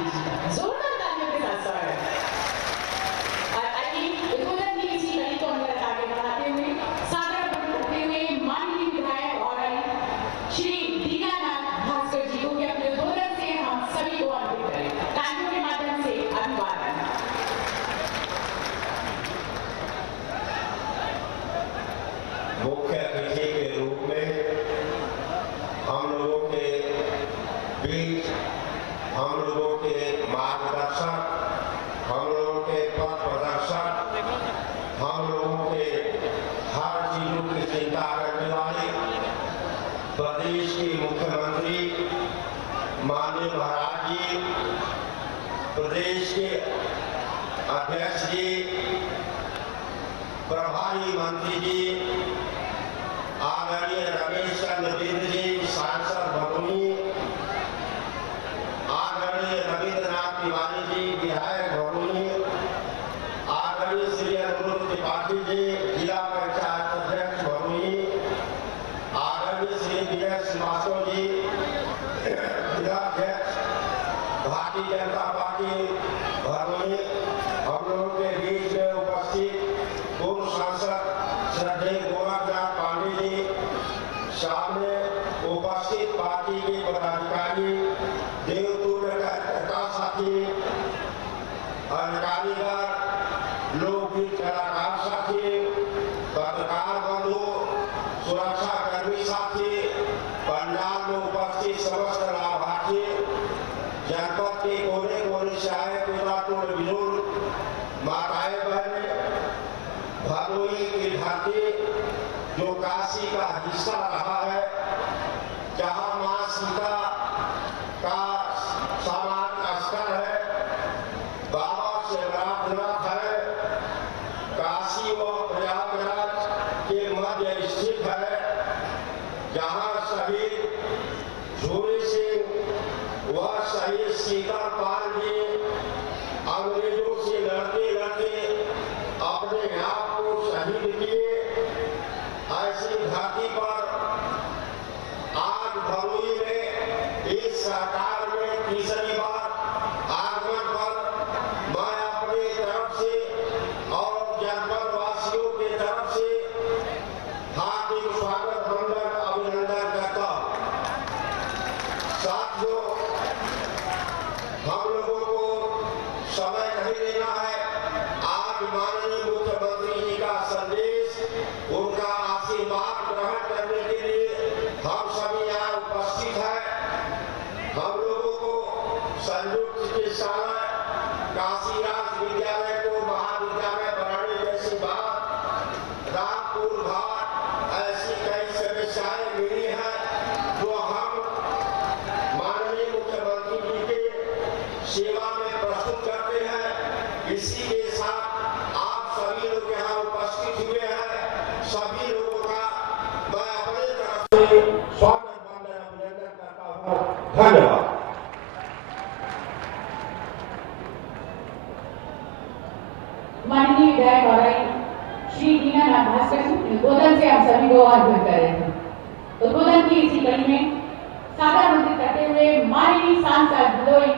गांधी जी का जोरदार तालियों के साथ स्वागत। और आइए उद्बोधन की इसी कड़ी को अंदर आगे बढ़ाते हुए सादर करते हुए माननीय विधायक और श्री दीनानाथ भास्कर जी को अपने उद्बोधन से हम सभी को अर्पित करें। तालियों के माध्यम से अभिवादन। मुख्य अतिथि के रूप में हम लोगों के बीच, हम लोगों के मार्गदर्शक, हम लोगों के पथ प्रदर्शक, हम लोगों के हर चीजों की चिंता करने वाले प्रदेश के मुख्यमंत्री माननीय महाराज जी, प्रदेश के अध्यक्ष जी, प्रभारी मंत्री जी, आदरणीय रमेश चंद्र बिंद जी सांसद भगोनी, आदरणीय रविंद्रनाथ तिवारी जी विधायक भगोनी, आदरणीय श्री अनिरुद्ध त्रिपाठी जी जिला पंचायत अध्यक्ष भगोनी, आदरणीय श्री विजय श्रीवास्तव जी जिलाध्यक्ष भारतीय जनता पार्टी भगोनी, हम लोगों के बीच में उपस्थित पूर्व सांसद श्रद्धेय गोरखनाथ पांडे जी, सामने उपस्थित पार्टी के पदाधिकारी, देवतुल्य कार्यकर्ता साथी, अधिकारीगण, लोकगीत कलाकार साथी, पत्रकार बंधु, सुरक्षा कर्मी साथी, पंडाल में उपस्थित समस्त लाभार्थी, जनपद के कोने कोने से आए पितृ बुजुर्ग, माताएं बहनें, भदोही की धरती जो काशी का हिस्सा रहा है, जहां मां सीता का सामान स्थल है, बाबा शिवनाथ है, काशी व प्रयागराज के मध्य स्थित है, जहां शहीद झूरी सिंह व शहीद सीतापाल जी अंग्रेजों से लड़ते लड़ते अपने आप को शहीद किए। ऐसी धरती पर आज भदोही में इस सरकार में तीसरी बार आगमन पर मैं अपनी तरफ से और जनपद वासियों की तरफ से हार्दिक स्वागत वंदन अभिनंदन करता हूं। साथियों, हम लोगों को समय नहीं लेना है। आज माननीय मुख्यमंत्री जी का संदेश, उनका आशीर्वाद ग्रहण करने के लिए हम सभी यहाँ उपस्थित हैं। हम लोगों को संयुक्त चिकित्सालय काशीराज विद्यालय को महाविद्यालय बनाने जैसी बात, रामपुर घाट, ऐसी कई समस्याएं मिली हैं जो हम माननीय मुख्यमंत्री जी के सेवा में प्रस्तुत करते हैं। इसी के साथ आप सभी लोग यहाँ उपस्थित हुए हैं, सभी लोगों का मैं अपने तरफ से स्वागत वंदन अभिनंदन करता हूँ। धन्यवाद। माननीय विधायक और श्री दीनानाथ भास्कर जी उद्बोधन से हम सभी को अर्पित कर रहे थे। उद्बोधन की इसी कड़ी में सादर मंत्री करते हुए माननीय सांसद भदोही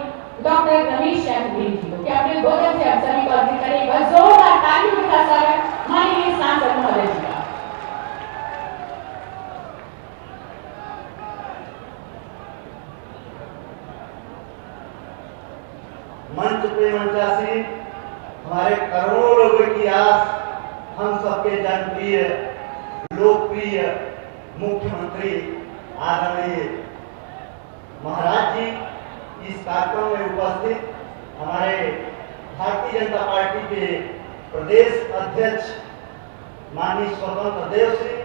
डॉक्टर रमेश चंद्र बिंद जी को अपने उद्बोधन से हम सभी को अर्पित करें। बस जोरदार तालियों के साथ स्वागत माननीय सांसद महोदय जी का। मंच पे मंचासी हमारे करोड़ों लोगों की आस, हम सबके जनप्रिय लोकप्रिय मुख्यमंत्री आदरणीय महाराज जी इस कार्यक्रम में उपस्थित हमारे भारतीय जनता पार्टी के प्रदेश अध्यक्ष माननीय स्वतंत्र देव सिंह,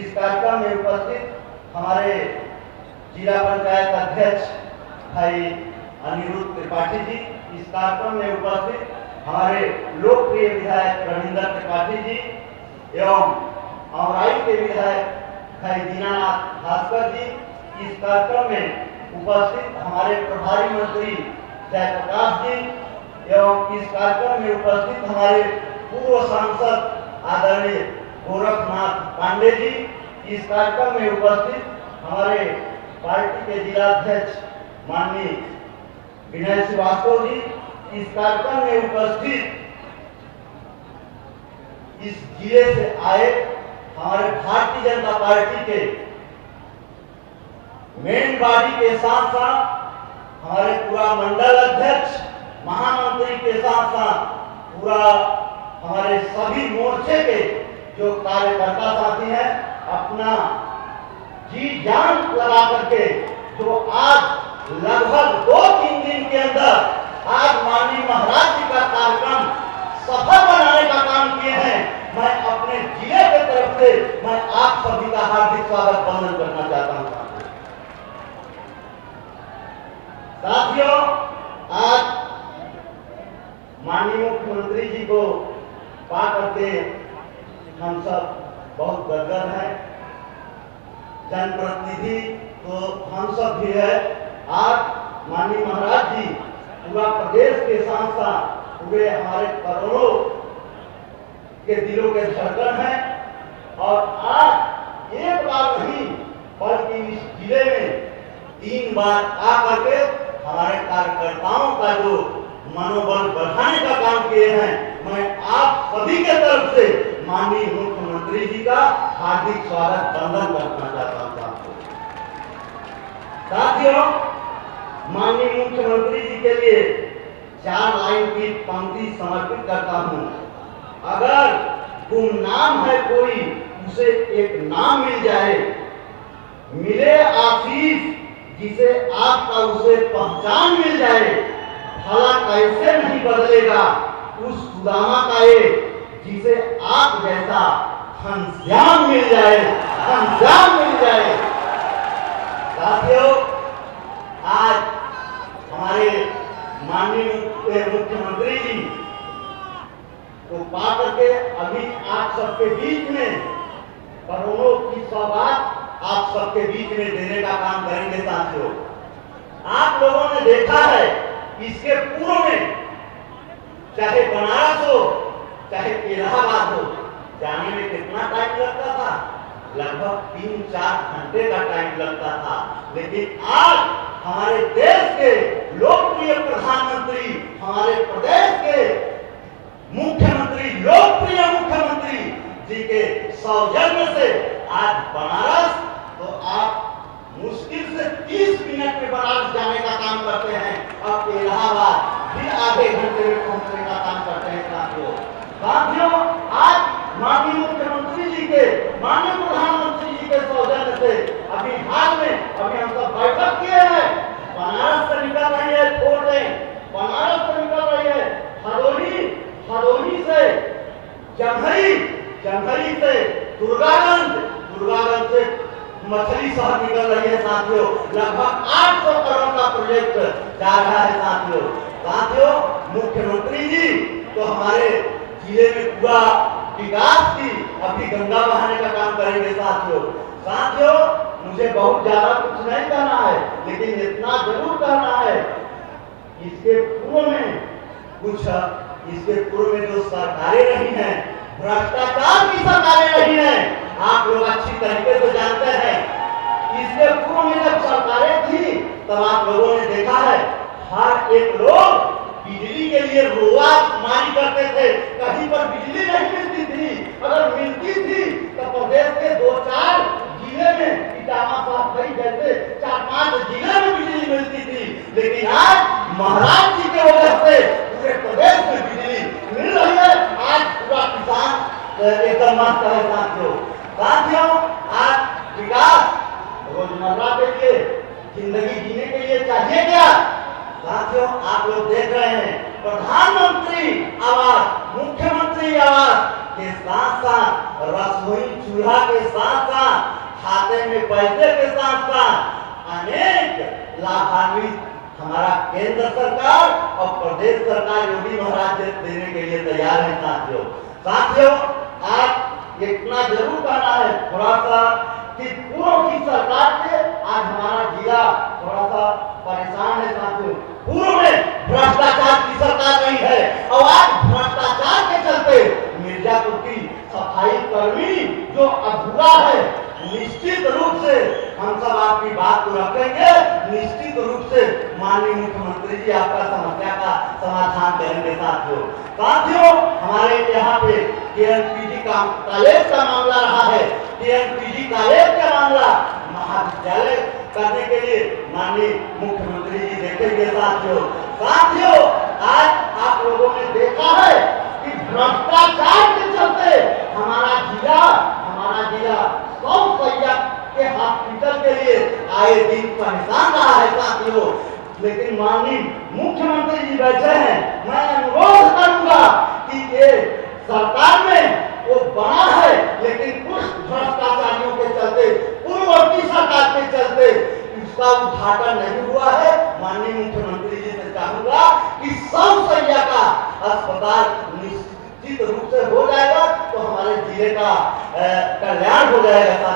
इस कार्यक्रम में उपस्थित हमारे जिला पंचायत अध्यक्ष भाई अनिरुद्ध त्रिपाठी जी, इस कार्यक्रम में उपस्थित हमारे लोकप्रिय विधायक रविंद्र त्रिपाठी जी एवं अमराई के विधायक भाई दीनानाथ भास्कर जी, इस कार्यक्रम में उपस्थित हमारे प्रभारी मंत्री जयप्रकाश जी एवं इस कार्यक्रम में उपस्थित हमारे पूर्व सांसद आदरणीय गोरखनाथ पांडे जी, इस कार्यक्रम में उपस्थित हमारे पार्टी के जिलाध्यक्ष माननीय विनय श्रीवास्तव जी इस कार्यक्रम में उपस्थित इस जिले से आए हमारे भारतीय जनता पार्टी के मेन बॉडी के साथ साथ हमारे पूरा मंडल अध्यक्ष महामंत्री के साथ साथ पूरा हमारे सभी मोर्चे के जो कार्यकर्ता साथी हैं अपना जी जान लगा करके जो आज लगभग 2-3 दिन के अंदर आज माननीय महाराज जी का कार्यक्रम सफल बनाने का काम किए हैं। मैं अपने जिले के तरफ से मैं आप सभी का हार्दिक स्वागत वंदन करना चाहता हूं। साथियों, आज माननीय मुख्यमंत्री जी को पा करके हम सब बहुत गदगद हैं। जनप्रतिनिधि तो हम सब भी है। आज माननीय महाराज जी पूरा प्रदेश के साथ साथ पूरे हमारे करोड़ों के दिलों के धड़कन है और आज एक बार नहीं बल्कि इस जिले में 3 बार आकर के हमारे कार्यकर्ताओं का जो मनोबल बढ़ाने का काम किए हैं। मैं आप सभी के तरफ से माननीय मुख्यमंत्री जी का हार्दिक स्वागत वंदन करना चाहता हूं। साथियों, माननीय मुख्यमंत्री जी के लिए 4 लाइन की पंक्ति समर्पित करता हूं। अगर गुमनाम है कोई उसे एक नाम मिल जाए, मिले आशीष जिसे आपका उसे पहचान मिल जाए, भला कैसे नहीं बदलेगा उस सुदामा का ये जिसे आप जैसा घनश्याम मिल जाए, घनश्याम मिल जाए। साथियों, आज हमारे माननीय मुख्यमंत्री जी को पा करके अभी आप सबके बीच में करोड़ों की सौगात आप सबके बीच में देने का काम करेंगे। साथियों, आप लोगों ने देखा है इसके पूर्व में चाहे बनारस हो चाहे इलाहाबाद हो, जाने में कितना टाइम लगता था? लगभग 3-4 घंटे का टाइम लगता था। लेकिन आज हमारे देश के लोकप्रिय प्रधानमंत्री, हमारे प्रदेश के मुख्यमंत्री, लोकप्रिय मुख्यमंत्री जी के सौजन्य से आज बनारस तो आप मुश्किल से 30 मिनट में बनारस जाने का काम करते हैं। अब इलाहाबाद भी आधे घंटे में पहुंचने का काम करते हैं। साथियों, आज माननीय मुख्यमंत्री जी के, माननीय प्रधानमंत्री जी के सौजन्य से अभी हाल में अभी हम सब बैठक किए हैं। बनारस से निकल रही है 4 लेन, बनारस से निकल रही है हरदोई, हरदोई से जंघई, जंघई से दुर्गागंज, दुर्गागंज से मछली शहर निकल रही है। साथियों, लगभग 800 करोड़ का प्रोजेक्ट जा रहा है। साथियों, मुख्यमंत्री जी तो हमारे जिले में पूरा विकास की अभी गंगा बहाने का काम करेंगे। साथियों, मुझे बहुत ज्यादा कुछ नहीं कहना है, लेकिन इतना जरूर कहना है, इसके पूर्व में जो सरकारें रही हैं, भ्रष्टाचार की सरकारें रही हैं, आप लोग अच्छी तरीके से जानते हैं। इसके पूर्व में जब सरकारें थी तब आप लोगों ने देखा है हर एक लोग बिजली के लिए रोआ मारी करते थे। कहीं पर बिजली नहीं मिलती थी, अगर मिलती थी तो प्रदेश के 2-4 जिले में इटावा साहब जैसे 4-5 जिले में बिजली मिलती थी। लेकिन आज महाराज जी के वजह से पूरे प्रदेश में बिजली मिल रही है। आज पूरा किसान एकदम मस्त है। साथियों, आज विकास रोजमर्रा के लिए, जिंदगी जीने के लिए चाहिए क्या? साथियों, आप लोग देख रहे हैं प्रधानमंत्री आवास, मुख्यमंत्री आवास के साथ साथ रसोई चूल्हा के साथ साथ खाते में पैसे के साथ साथ अनेक लाभान्वित हमारा केंद्र सरकार और प्रदेश सरकार योगी महाराज देने के लिए तैयार है। साथियों, आज इतना जरूर कहना है थोड़ा सा कि पूर्व की सरकार से आज हमारा जिला थोड़ा सा परेशान है। साथियों, पूर्व में भ्रष्टाचार की सरकार नहीं है और आज भ्रष्टाचार के चलते मिर्जापुर की सफाई कर्मी जो अधूरा है, निश्चित रूप से हम सब आपकी बात को रखेंगे। निश्चित रूप से माननीय मुख्यमंत्री जी आपका समस्या का समाधान करेंगे। साथियों हमारे यहाँ पे केएनपीजी कॉलेज का मामला रहा है। केएनपीजी कॉलेज का मामला महाविद्यालय करने के लिए माननीय मुख्यमंत्री जी देखेंगे। साथियों आज आप लोगों ने देखा है कि भ्रष्टाचार के चलते हमारा जिला 100 सैया के हॉस्पिटल के लिए आए दिन परेशान रहा है। साथियों लेकिन माननीय मुख्यमंत्री जी बैठे हैं, मैं अनुरोध करूंगा कि ये सरकार में वो बना है लेकिन कुछ भ्रष्टाचारियों के चलते, पूर्ववर्ती सरकार के चलते इसका उद्घाटन नहीं हुआ है। माननीय मुख्यमंत्री जी से चाहूंगा कि 100 सैया का अस्पताल निश्चित रूप से हो जाएगा तो हमारे जिले का कल्याण हो जाएगा।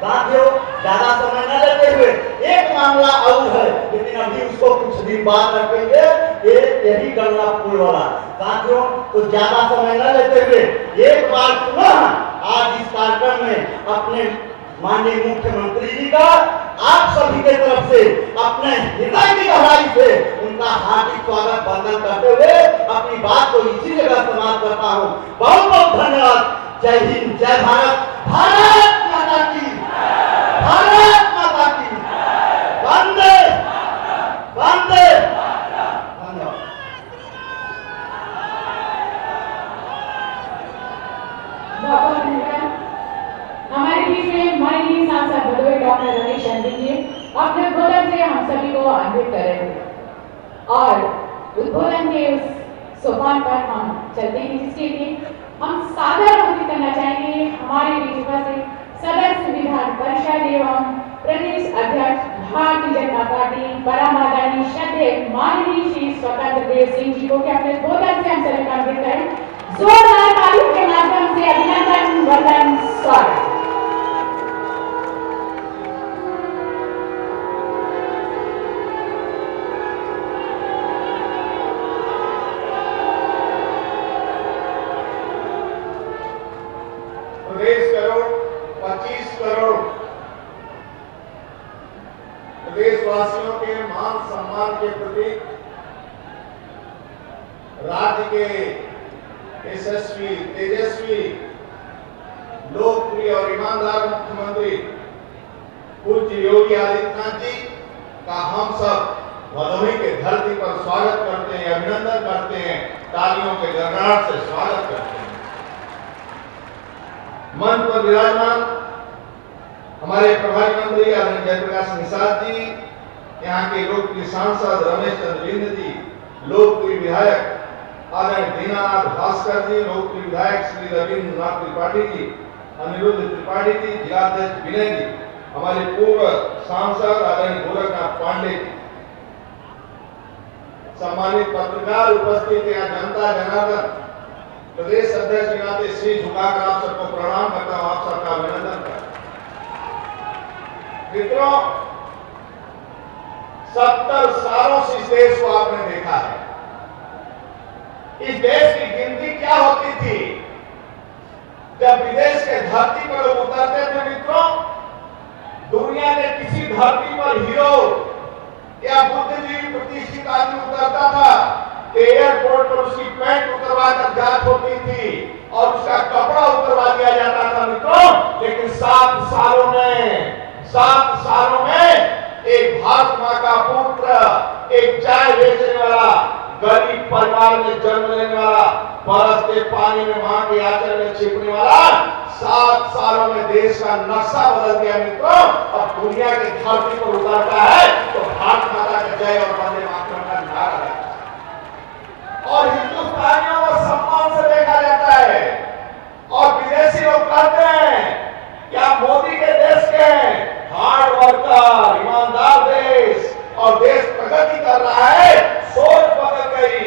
साथियों ज्यादा समय न लेते हुए एक मामला और है लेकिन अभी उसको कुछ दिन बाद रखेंगे, यही गंगा पुल वाला। साथियों तो ज्यादा समय न लेते हुए एक बार पुनः आज इस कार्यक्रम में अपने माननीय मुख्यमंत्री जी का आप सभी के तरफ से अपने हृदय की गहराई से उनका हार्दिक स्वागत वंदन करते हुए अपनी बात को इसी जगह समाप्त करता हूँ। बहुत बहुत धन्यवाद। जय हिंद, जय भारत, भारत माता की, भारत माता की, वंदे वंदे। धन्यवाद। हमारे बीच में माननीय सांसद भदोई डॉक्टर रमेश चंद्र जी अपने उद्बोधन से हम सभी को अन्वित कर रहे थे और उद्बोधन के उस सोपान पर हम चलते हैं जिसके लिए हम सादर आमंत्रित करना चाहेंगे हमारे बीच उपस्थित सदस्य विधान परिषद एवं प्रदेश अध्यक्ष भारतीय जनता पार्टी परमादरणीय श्रद्धेय माननीय श्री स्वतंत्र देव सिंह जी को कि अपने उद्बोधन से हम सभी को अन्वित करें। जोरदार तालियों के माध्यम से अभिनंदन, वंदन, स्वागत। प्रदेश करोड़ 25 करोड़ प्रदेशवासियों के मान सम्मान के प्रति राज्य के यशस्वी, तेजस्वी, लोकप्रिय और ईमानदार मुख्यमंत्री पूज्य योगी आदित्यनाथ जी का हम सब भदोही के धरती पर स्वागत करते हैं, अभिनंदन करते हैं, तालियों के गड़गड़ाहट से स्वागत करते हैं। मंच पर विराजमान हमारे प्रभारी मंत्री आदरणीय जयप्रकाश निषाद जी, यहाँ के लोकप्रिय सांसद रमेश चंद्र बिंद जी, लोकप्रिय विधायक आदरणीय दीनानाथ भास्कर जी, लोकप्रिय विधायक श्री रविन्द्रनाथ त्रिपाठी जी, अनिरुद्ध त्रिपाठी जी, जिलाध्यक्ष विनय जी, हमारे पूर्व सांसद आदरणीय गोरखनाथ पांडे जी, सम्मानित पत्रकार उपस्थित यहाँ जनता जनार्दन, प्रदेश अध्यक्ष के नाते श्री झुकाकर आप सबको प्रणाम करता हूं, आप सबका अभिनंदन करता हूं। मित्रों 70 सालों से इस देश को आपने देखा है। इस देश की गिनती क्या होती थी जब विदेश के धरती पर लोग उतरते थे। मित्रों दुनिया के किसी धरती पर हीरो या बुद्धिजीवी प्रतिष्ठित आदमी उतरता था, एयरपोर्ट पर उसकी पैंट उतरवा कर जांच होती थी और उसका कपड़ा उतरवा दिया जाता था। मित्रों लेकिन 7 सालों में एक भारत मां का पुत्र, एक चाय बेचने वाला, गरीब परिवार में जन्म लेने वाला, बरसते पानी में मां के आंचल में छिपने वाला 7 सालों में देश का नक्शा बदल गया। मित्रों अब दुनिया के धरती पर उतरता है तो भारत माता का जय और वंदे मातरम का नारा है और हिंदुस्तानियों को सम्मान से देखा जाता है। और विदेशी लोग कहते हैं क्या मोदी के देश के हार्ड वर्कर, ईमानदार देश और देश प्रगति कर रहा है। सोच बदल गई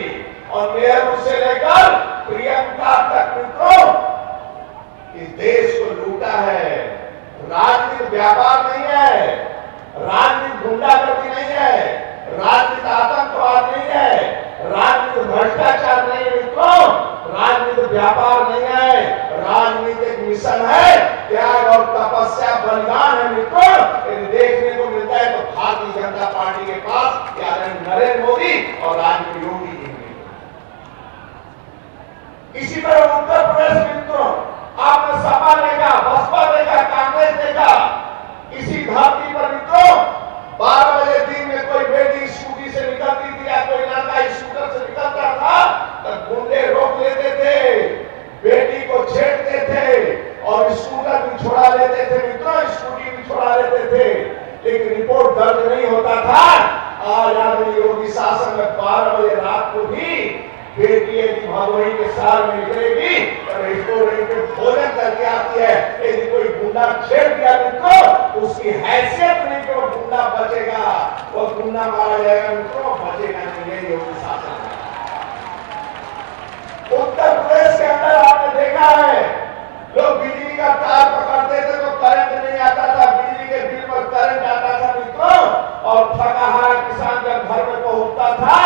और नेहरू से लेकर प्रियंका तक मित्रों इस देश को लूटा है। राजनीति व्यापार नहीं है, राजनीति गुंडागर्दी नहीं है, राजनीति और आज के योगी जी हैं। इसी तरह उत्तर प्रदेश मित्रों, आपने सपा देखा, बसपा देखा, कांग्रेस देखा। इसी धरती पर मित्रों 12 बजे दिन में कोई बेटी स्कूटी से निकलती थी या कोई लड़का स्कूटर से निकलता था तो गुंडे रोक लेते थे, बेटी को छेड़ते थे और स्कूटर भी छोड़ा लेते थे मित्रों, स्कूटी भी छोड़ा लेते थे, लेकिन रिपोर्ट दर्ज नहीं होता था। आज आदमी योगी शासन में 12 बजे रात को भी बेटी यदि भदोही के शहर में निकलेगी और रेस्टोरेंट में भोजन करके आती है, यदि कोई गुंडा छेड़ दिया मित्रों, उसकी हैसियत नहीं कि वो गुंडा बचेगा, वो गुंडा मारा जाएगा मित्रों, बचेगा नहीं। ये योगी शासन है। उत्तर प्रदेश के अंदर आपने देखा है, लोग बिजली का तार पकड़ते थे तो करंट नहीं आता था, बिजली के बिल पर करंट आता था मित्रों, और थका हारा किसान जब घर में पहुंचता था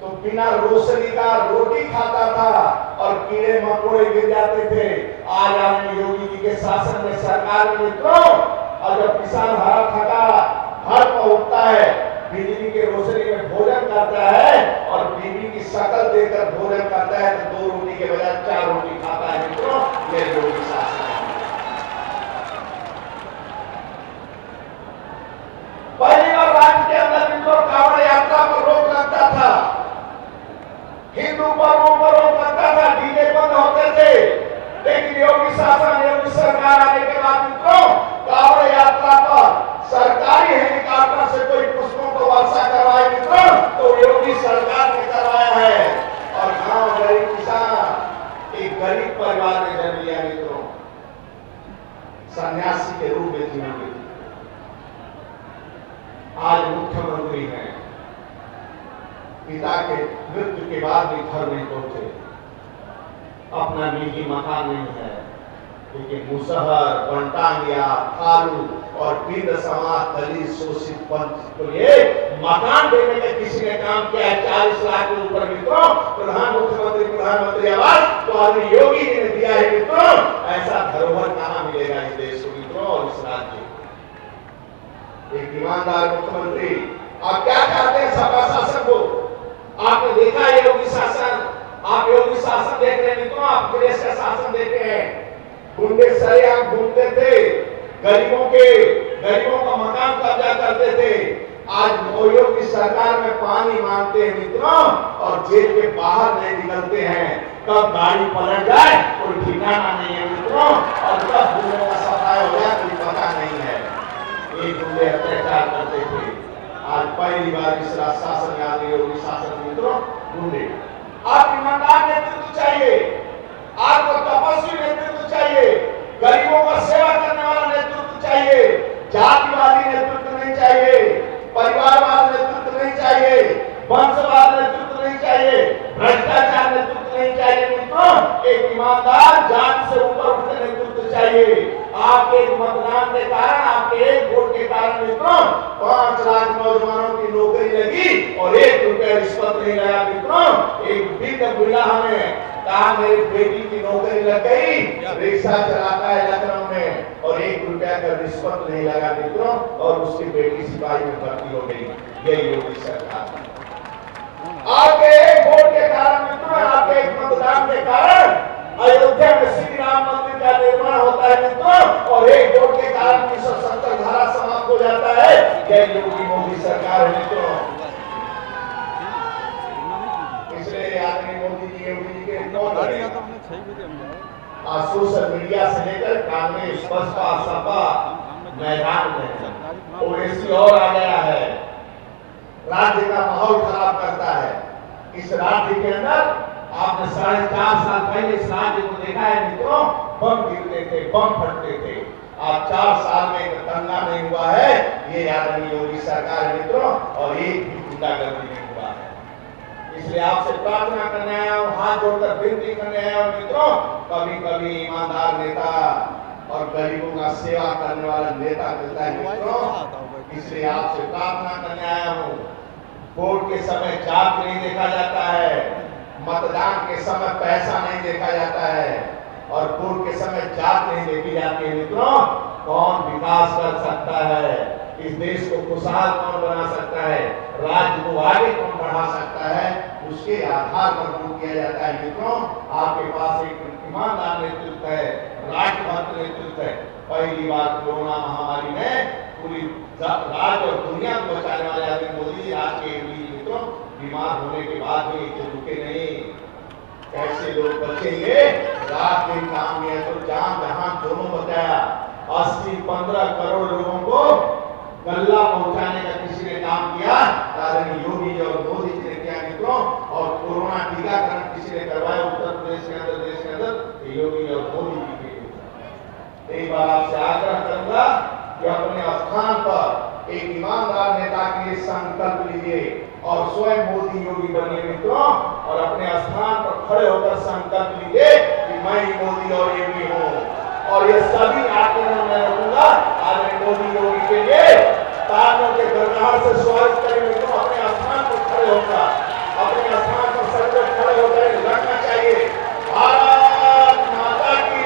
तो बिना रोशनी का रोटी खाता था और कीड़े मकोड़े गिर जाते थे। आज आने योगी जी के शासन में, सरकार में मित्रों, और जब किसान हरा थका घर पहुंचता है, बिजली के रोशनी में भोजन करता है और बीवी की शक्ल देखकर भोजन करता है तो 2 रोटी के बजाय 4 रोटी खाता है मित्रों। ये योगी शासन है। पहली बार राज्य के अंदर मित्रों कांवड़ यात्रा पर रोक लगता था, हिंदू पर्वों पर रोक लगता था, डीजे बंद होते थे, लेकिन योगी शासन, योगी सरकार आने के बाद मित्रों कांवड़ यात्रा पर सरकारी हेलीकॉप्टर से कोई पुष्पों को वर्षा करवाए मित्रों तो योगी सरकार ने करवाया है। और गांव गरीब किसान एक गरीब परिवार में जन्म लिया मित्रों, सन्यासी के रूप में जीवन में आज मुख्यमंत्री हैं। पिता के मृत्यु के बाद भी घर नहीं पहुंचे, अपना निजी मकान नहीं है, लेकिन मुसहर, बनटांगिया, थारू और पिंड समाज, दलित, शोषित पंथ को लिए मकान देने का किसी ने काम किया है। 40 लाख के ऊपर मित्रों मुख्यमंत्री प्रधानमंत्री आवास तो आदमी योगी जी ने दिया है मित्रों। ऐसा धरोहर कहां मिलेगा इस देश को मित्रों और इस राज्य को। एक ईमानदार मुख्यमंत्री, आप क्या चाहते हैं सपा शासन को? आपने देखा है योगी शासन, आप योगी शासन देख रहे हैं मित्रों, आप प्रदेश का शासन देख रहे हैं। गुंडे सरेआम घूमते थे, गरीबों का मकान कब्जा करते थे। आज मोदियों की सरकार में पानी मांगते हैं मित्रों और जेल के बाहर नहीं निकलते हैं। कब गाड़ी पलट जाए कोई ठिकाना नहीं है मित्रों, और कब गुंडों का सफाई हो जाए कोई पता नहीं है। ये गुंडे अत्याचार करते थे, आज पहली बार इस शासन में आ रही योगी शासन मित्रों गुंडे। आप ईमानदार नेतृत्व चाहिए, आपको तपस्वी नेतृत्व चाहिए, गरीबों का सेवा करने वाला नेतृत्व चाहिए, जातिवादी नेतृत्व नहीं चाहिए, परिवारवाद नेतृत्व नहीं चाहिए, वंशवाद नेतृत्व नहीं चाहिए, भ्रष्टाचार नेतृत्व नहीं चाहिए मित्रों। एक ईमानदार, जात से ऊपर उठने नेतृत्व चाहिए। आपके मतदान के कारण, आपके एक वोट के कारण मित्रों 5 लाख नौजवानों की नौकरी लगी और 1 रुपया रिश्वत नहीं लगा मित्रों। एक वृद्ध बुढ़ा हमें कहा मेरी बेटी की नौकरी लग गई, रिक्शा चलाता है लखनऊ में और 1 रुपया का रिश्वत नहीं लगा मित्रों, और उसकी बेटी सिपाही में भर्ती हो गई। यही योगी सरकार। आपके एक वोट के कारण मित्रों, आपके एक मतदान के कारण अयोध्या में श्री राम मंदिर का निर्माण होता है मित्रों, और एक वोट के कारण 370 धारा समाप्त हो जाता है। यह योगी मोदी सरकार है मित्रों। इसलिए आदरणीय मोदी जी, योगी जी के आज सोशल मीडिया से लेकर कांग्रेस, बसपा, सपा मैदान में ओवैसी और आ गया है, राज्य का माहौल खराब करता है। इस राज्य के अंदर आपने 4.5 साल पहले इस राज्य को देखा है मित्रों, बम गिरते थे, बम फटते थे। आज 4 साल में एक दंगा नहीं हुआ है, ये आदरणीय योगी सरकार मित्रों, और एक भी गुंडागर्दी नहीं हुआ है। इसलिए आपसे प्रार्थना करने आया हूं, हाथ जोड़कर विनती करने आया हूं मित्रों, कभी कभी ईमानदार नेता और गरीबों का सेवा करने वाला नेता मिलता है मित्रों। इसलिए आपसे प्रार्थना करने आया हूं, वोट के समय जात नहीं देखा जाता है, मतदान के समय पैसा नहीं देखा जाता है, और वोट के समय जात नहीं देखी जाती है मित्रों। कौन विकास कर सकता है, इस देश को खुशहाल कौन बना सकता है, राज्य को आगे कौन बढ़ा सकता है, उसके आधार पर वोट किया जाता है। मित्रों, आपके पास एक ईमानदार नेतृत्व है, राष्ट्रभक्त नेतृत्व है। पहली बार कोरोना महामारी में पूरी राज्य और दुनिया को बचाने वाले आदमी मोदी जी आज के मित्रों बीमार होने के बाद भी रुके नहीं। कैसे लोग बचेंगे? रात दिन काम किया तो जान जहां दोनों बचाया। 80-15 करोड़ लोगों को गल्ला पहुंचाने का किसी ने काम किया, आदरणीय योगी और मोदी जी ने किया मित्रों। और कोरोना टीकाकरण किसी ने करवाया उत्तर प्रदेश के अंदर, देश के अंदर, योगी और मोदी जी के। एक बार आपसे आग्रह करूंगा कि अपने स्थान पर एक ईमानदार नेता के लिए संकल्प लीजिए और स्वयं मोदी योगी बनिए मित्रों, और अपने स्थान पर खड़े होकर संकल्प लीजिए कि मैं ही मोदी और योगी हूँ। और ये सभी आक्रमण मैं रखूंगा आदरणीय मोदी योगी के लिए। तालियों के गड़गड़ाहट से स्वागत करें मित्रों। अपने स्थान पर खड़े होकर, अपने स्थान पर सब लोग खड़े होकर लड़ना चाहिए। भारत माता की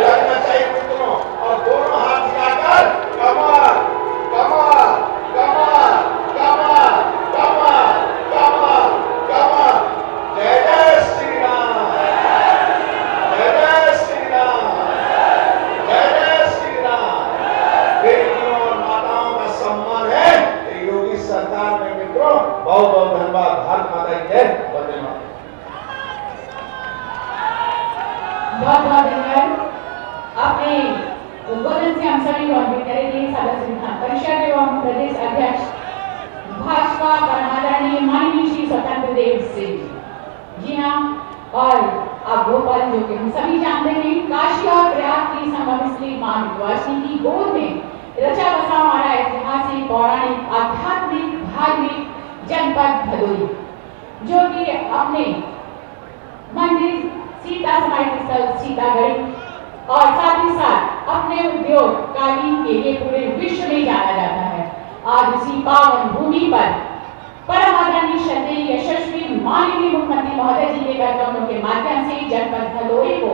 लड़ना चाहिए मित्रों। और दोनों हाथ हिलाकर कमर कमर कमर कमर कमर कमर कमर। जय जय श्री राम, जय जय श्री राम, जय जय श्री राम। बेटियों और माताओं का सम्मान है योगी सरकार में मित्रों। बहुत बहुत धन्यवाद। भारत माता की जय। वंदे मातरम। बहुत बहुत धन्यवाद। अपने उद्बोधन से हम सभी को अन्वित करेंगे सदस्य विधान परिषद एवं प्रदेश अध्यक्ष भाजपा आदरणीय माननीय श्री स्वतंत्र देव सिंह जी। हाँ, और अब भोपाल जो कि हम सभी जानते हैं काशी और प्रयाग की संगम स्थली मां विंध्यवासिनी की गोद में रचा बसा हमारा ऐतिहासिक, पौराणिक, आध्यात्मिक, धार्मिक जनपद भदोही, जो कि अपने मंदिर सीता समाधि स्थल सीतागढ़ और साथ ही साथ अपने उद्योग कालीन के लिए पूरे विश्व में जाना जाता है। आज इसी पावन भूमि पर परम आदरणीय श्रद्धेय यशस्वी माननीय मुख्यमंत्री महोदय जी के कार्यक्रमों के माध्यम से जनपद भदोही को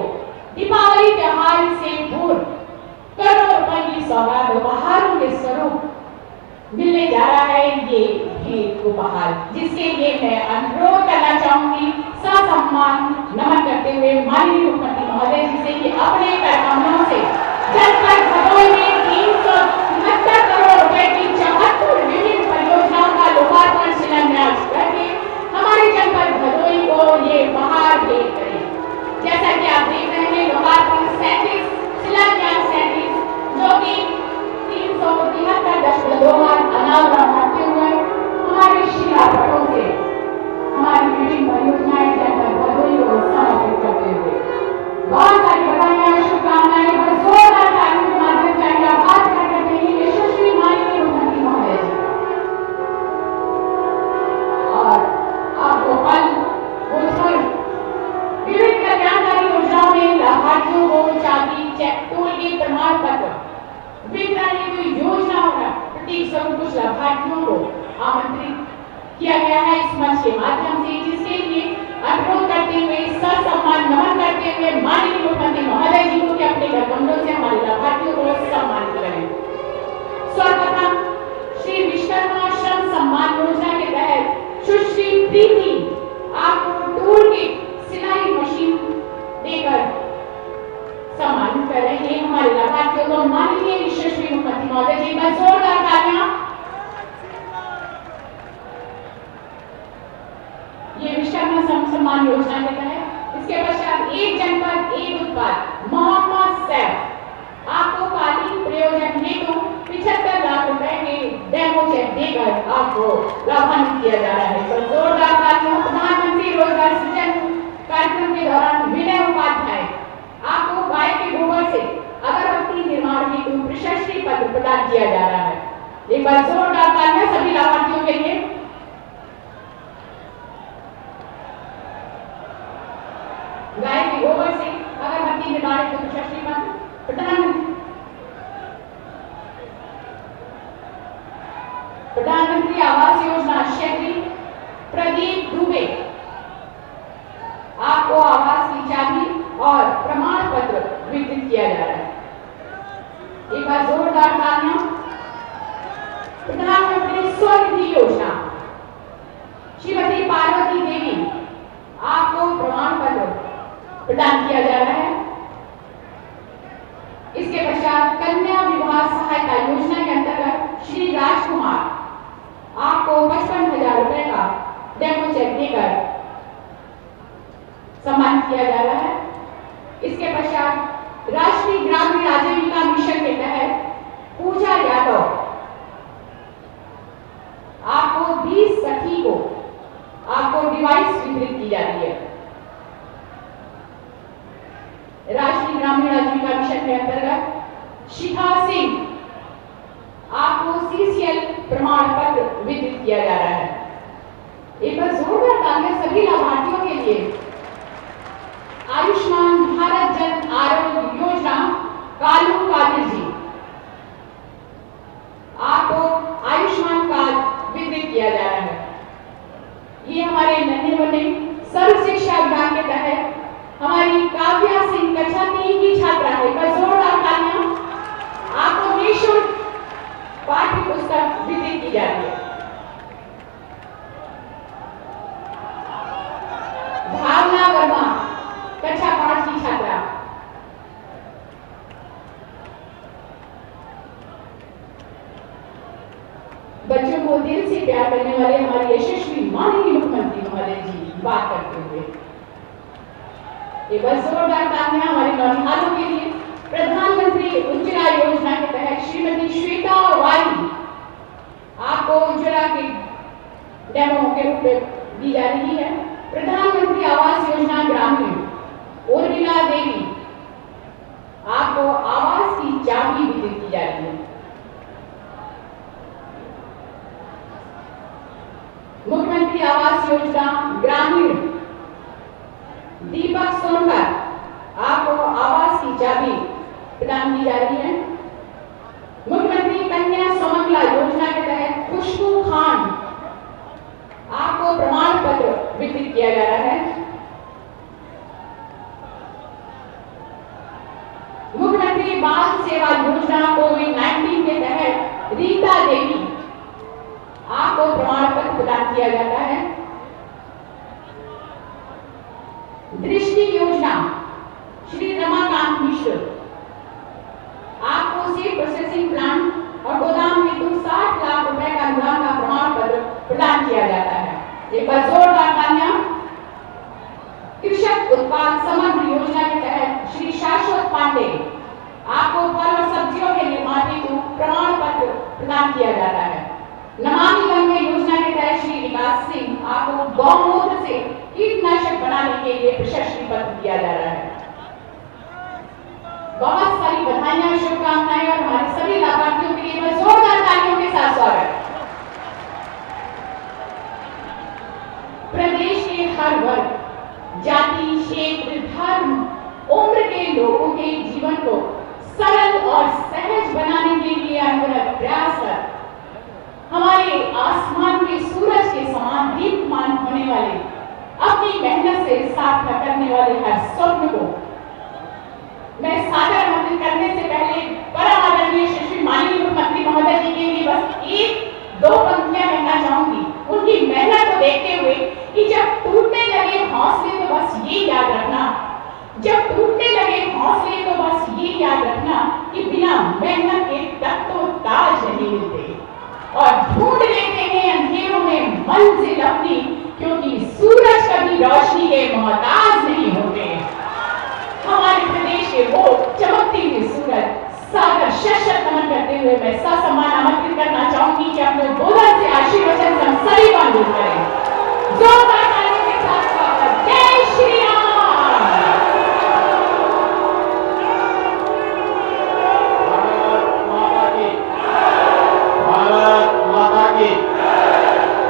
दीपावली त्योहार से पूर्व करोड़ों रुपए की सौगात उपहारों के स्वरूप मिलने जा रहा है। ये भेंट उपहार, जिसके लिए मैं अनुरोध करना चाहूंगी ससम्मान नमन करते हुए माननीय मुख्यमंत्री महोदय जी से कि अपने कार्यक्रमों से जनपद भदोही में 369 करोड़ रुपए की 74 विभिन्न परियोजनाओं का लोकार्पण शिलान्यास करके हमारे जनपद भदोही को ये उपहार भेंट करें। जैसा कि आप देख रहे हैं लोकार्पण 37, शिलान्यास 37, जो कि 373.2 अनावरण करते हुए हमारे शिलापटों से हमारी विभिन्न परियोजनाएं जनपद भदोही को समर्पित करते हुए बहुत सारी बधाइयां, शुभकामनाएं और जोरदार तालियों के माध्यम से आभार प्रकट करते हैं यशस्वी माननीय मुख्यमंत्री महोदय जी। और आपको पल बुधवार विभिन्न कल्याणकारी योजनाओं में लाभार्थियों को चाबी, चेक, टोल के प्रमाण पत्र वितरण की योजना होगा। प्रत्येक स्वरूप कुछ लाभार्थियों को आमंत्रित किया गया है इस मंच के माध्यम से, जिसके लिए अनुरोध करते हुए ससम्मान नमन करते हुए माननीय मुख्यमंत्री महोदय जी को अपने कदमों से हमारे लाभार्थियों को सम्मानित करें। सर्वप्रथम श्री विश्वकर्मा श्रम सम्मान योजना के तहत सुश्री प्रीति आपको टूल किट, सिलाई मशीन देकर सम्मानित कर रहे हैं हमारे लाभार्थियों को। माननीय यशस्वी मुख्यमंत्री महोदय जी का जोरदार तालियां। ये विश्वकर्मा श्रम सम्मान योजना के तहत इसके पश्चात एक जनपद एक उत्पाद मोहम्मद सैफ आपको कालीन प्रयोजन हेतु 75 लाख रुपए के डेमो चेक देकर आपको लाभान्वित किया जा रहा है। तो जोरदार तालियां। प्रधानमंत्री रोजगार सृजन कार्यक्रम के दौरान विनय उपाध्याय आपको गाय के गोबर से अगरबत्ती निर्माण हेतु प्रशस्ति पत्र प्रदान किया जा रहा है। एक बार जोरदार तालियां सभी लाभार्थियों के लिए। गाय के गोबर से अगरबत्ती निर्माण हेतु प्रशस्ति पत्र प्रधानमंत्री आवास योजना क्षेत्रीय प्रदीप दुबे आपको आवास की चाबी और प्रमाण पत्र वितरित किया जा रहा है। एक बार जोरदार तालियां। प्रदान किया जा रहा है। इसके पश्चात कन्या विवाह सहायता योजना के अंतर्गत श्री राजकुमार आपको 55,000 रुपए का डेमो चेक देकर सम्मानित किया जा रहा है। इसके पश्चात राष्ट्रीय ग्रामीण आजीविका मिशन के तहत पूजा यादव आपको 20 सखी को आपको डिवाइस वितरित की जा रही है। राष्ट्रीय ग्रामीण आजीविका मिशन के अंतर्गत शिखा सिंह आपको CCL प्रमाण पत्र वितरित किया जा रहा है। एक बार जोरदार तालियां सभी लाभार्थियों के लिए। आयुष्मान भारत जन आरोग्य योजना कालू कादिर जी आपको आयुष्मान कार्ड वितरित किया जा रहा है। ये हमारे नन्हे मुन्ने सर्व शिक्षा अभियान के तहत हमारी काव्या सिंह कक्षा 3 की छात्रा है। पर जोरदार तालियां। आपको निःशुल्क पाठ्य पुस्तक वितरित की जा रही है। भावना वर्मा कक्षा 5 की छात्रा। बच्चों को दिल से प्यार करने वाले हमारे यशस्वी माननीय मुख्यमंत्री महोदय जी बात करते हुए एक बार जोरदार तालियां हमारे नौनिहालों के लिए। प्रधानमंत्री उज्ज्वला योजना के तहत श्रीमती श्वेता वाली आपको उज्ज्वला के डेमो के रूप में दी जा रही है। प्रधानमंत्री आवास योजना ग्रामीण उर्मिला देवी आपको आवास की चाबी वितरित की जा रही है। मुख्यमंत्री आवास योजना ग्रामीण दीपक सोनकर आपको आवास की चाबी प्रदान की जा रही है। मुख्यमंत्री कन्या सुमंगला योजना के तहत खुशबू खान आपको प्रमाण पत्र वितरित किया जा रहा है। मुख्यमंत्री बाल सेवा योजना कोविड-19 के तहत रीता देवी आपको प्रमाण पत्र प्रदान किया जाता है। दृष्टि योजना श्री रमाकांत मिश्र आपको सीड प्रोसेसिंग प्लांट और गोदाम हेतु 60 लाख रुपए का अनुदान का प्रमाण पत्र प्रदान किया जाता है। एक बार जोरदार तालियां। कृषक उत्पाद समग्र योजना के तहत श्री शाश्वत पांडे आपको फल और सब्जियों के निर्माण हेतु प्रमाण पत्र प्रदान किया जाता है। नमामि गंगे योजना के तहत श्री विकास सिंह आपको गौमूत्र से कीटनाशक बनाने के लिए प्रशस्ति पत्र दिया जा रहा है। बहुत सारी बधाइयां, शुभकामनाएं और हमारे सभी लाभार्थियों के लिए जोरदार तालियों के साथ स्वागत। प्रदेश के हर वर्ग, जाति, क्षेत्र, धर्म, उम्र के लोगों के जीवन को सरल और सहज बनाने के लिए अनवरत प्रयास कर हमारे आसमान में सूरज के समान दीप्तमान होने वाले, अपनी मेहनत से सार्थक करने वाले हर स्वप्न को मैं सादर आमंत्रित करने से पहले परम आदरणीय श्री माननीय मुख्यमंत्री महोदय जी के लिए बस 1-2 पंक्तियां कहना चाहूंगी। उनकी मेहनत को देखते हुए कि जब टूटने लगे हौसले तो बस ये याद रखना, जब टूटने लगे हौसले तो बस ये याद रखना कि बिना मेहनत के तक तो ताज नहीं मिलते और ढूंढ लेते हैं अंधेरों में मंजिल अपनी, क्योंकि सूरज कभी रोशनी के मोहताज नहीं होते। हमारे प्रदेश के वो चमकती हुई सूरज सागर शशक्त नमन करते हुए मैं ससम्मान आमंत्रित करना चाहूंगी कि अपने बोलर से आशीर्वचन हम सभी को अनुरोध करें। जोरदार तालियों के साथ स्वागत। जय श्री राम। भारत माता की, भारत माता की,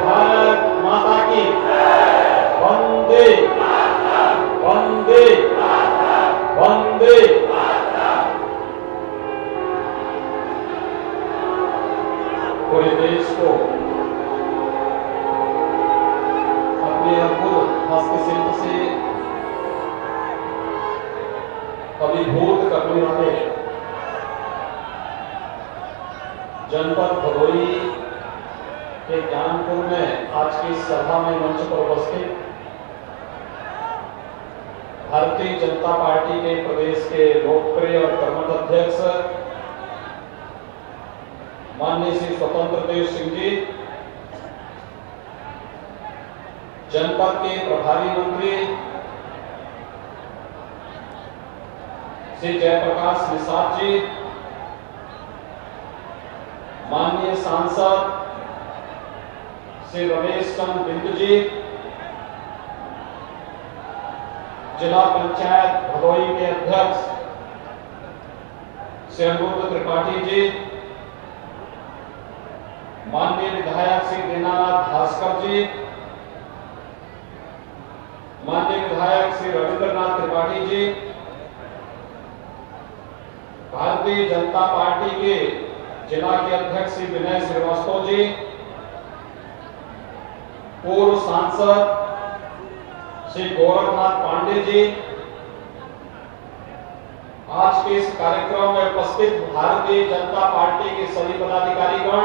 भारत माता की। वंदे वंदे वंदे। पूरे देश को अपने अद्भुत हस्तशिल्प से अभिभूत करने वाले जनपद भदोही के ज्ञानपुर में आज की सभा में मंच पर उपस्थित भारतीय जनता पार्टी के प्रदेश के लोकप्रिय और कर्मठ अध्यक्ष माननीय श्री स्वतंत्र देव सिंह जी, जनपद के प्रभारी मंत्री श्री जयप्रकाश निषाद जी, माननीय सांसद श्री रमेश चंद्र बिंद जी, जिला पंचायत भदोई के अध्यक्ष श्री अनिरुद्ध त्रिपाठी जी, माननीय विधायक श्री दीनानाथ भास्कर जी, माननीय विधायक श्री रविंद्रनाथ त्रिपाठी जी, भारतीय जनता पार्टी के जिला के अध्यक्ष श्री विनय श्रीवास्तव जी, पूर्व सांसद श्री गोरखनाथ पांडे जी, आज के इस कार्यक्रम में उपस्थित भारतीय जनता पार्टी के सभी पदाधिकारीगण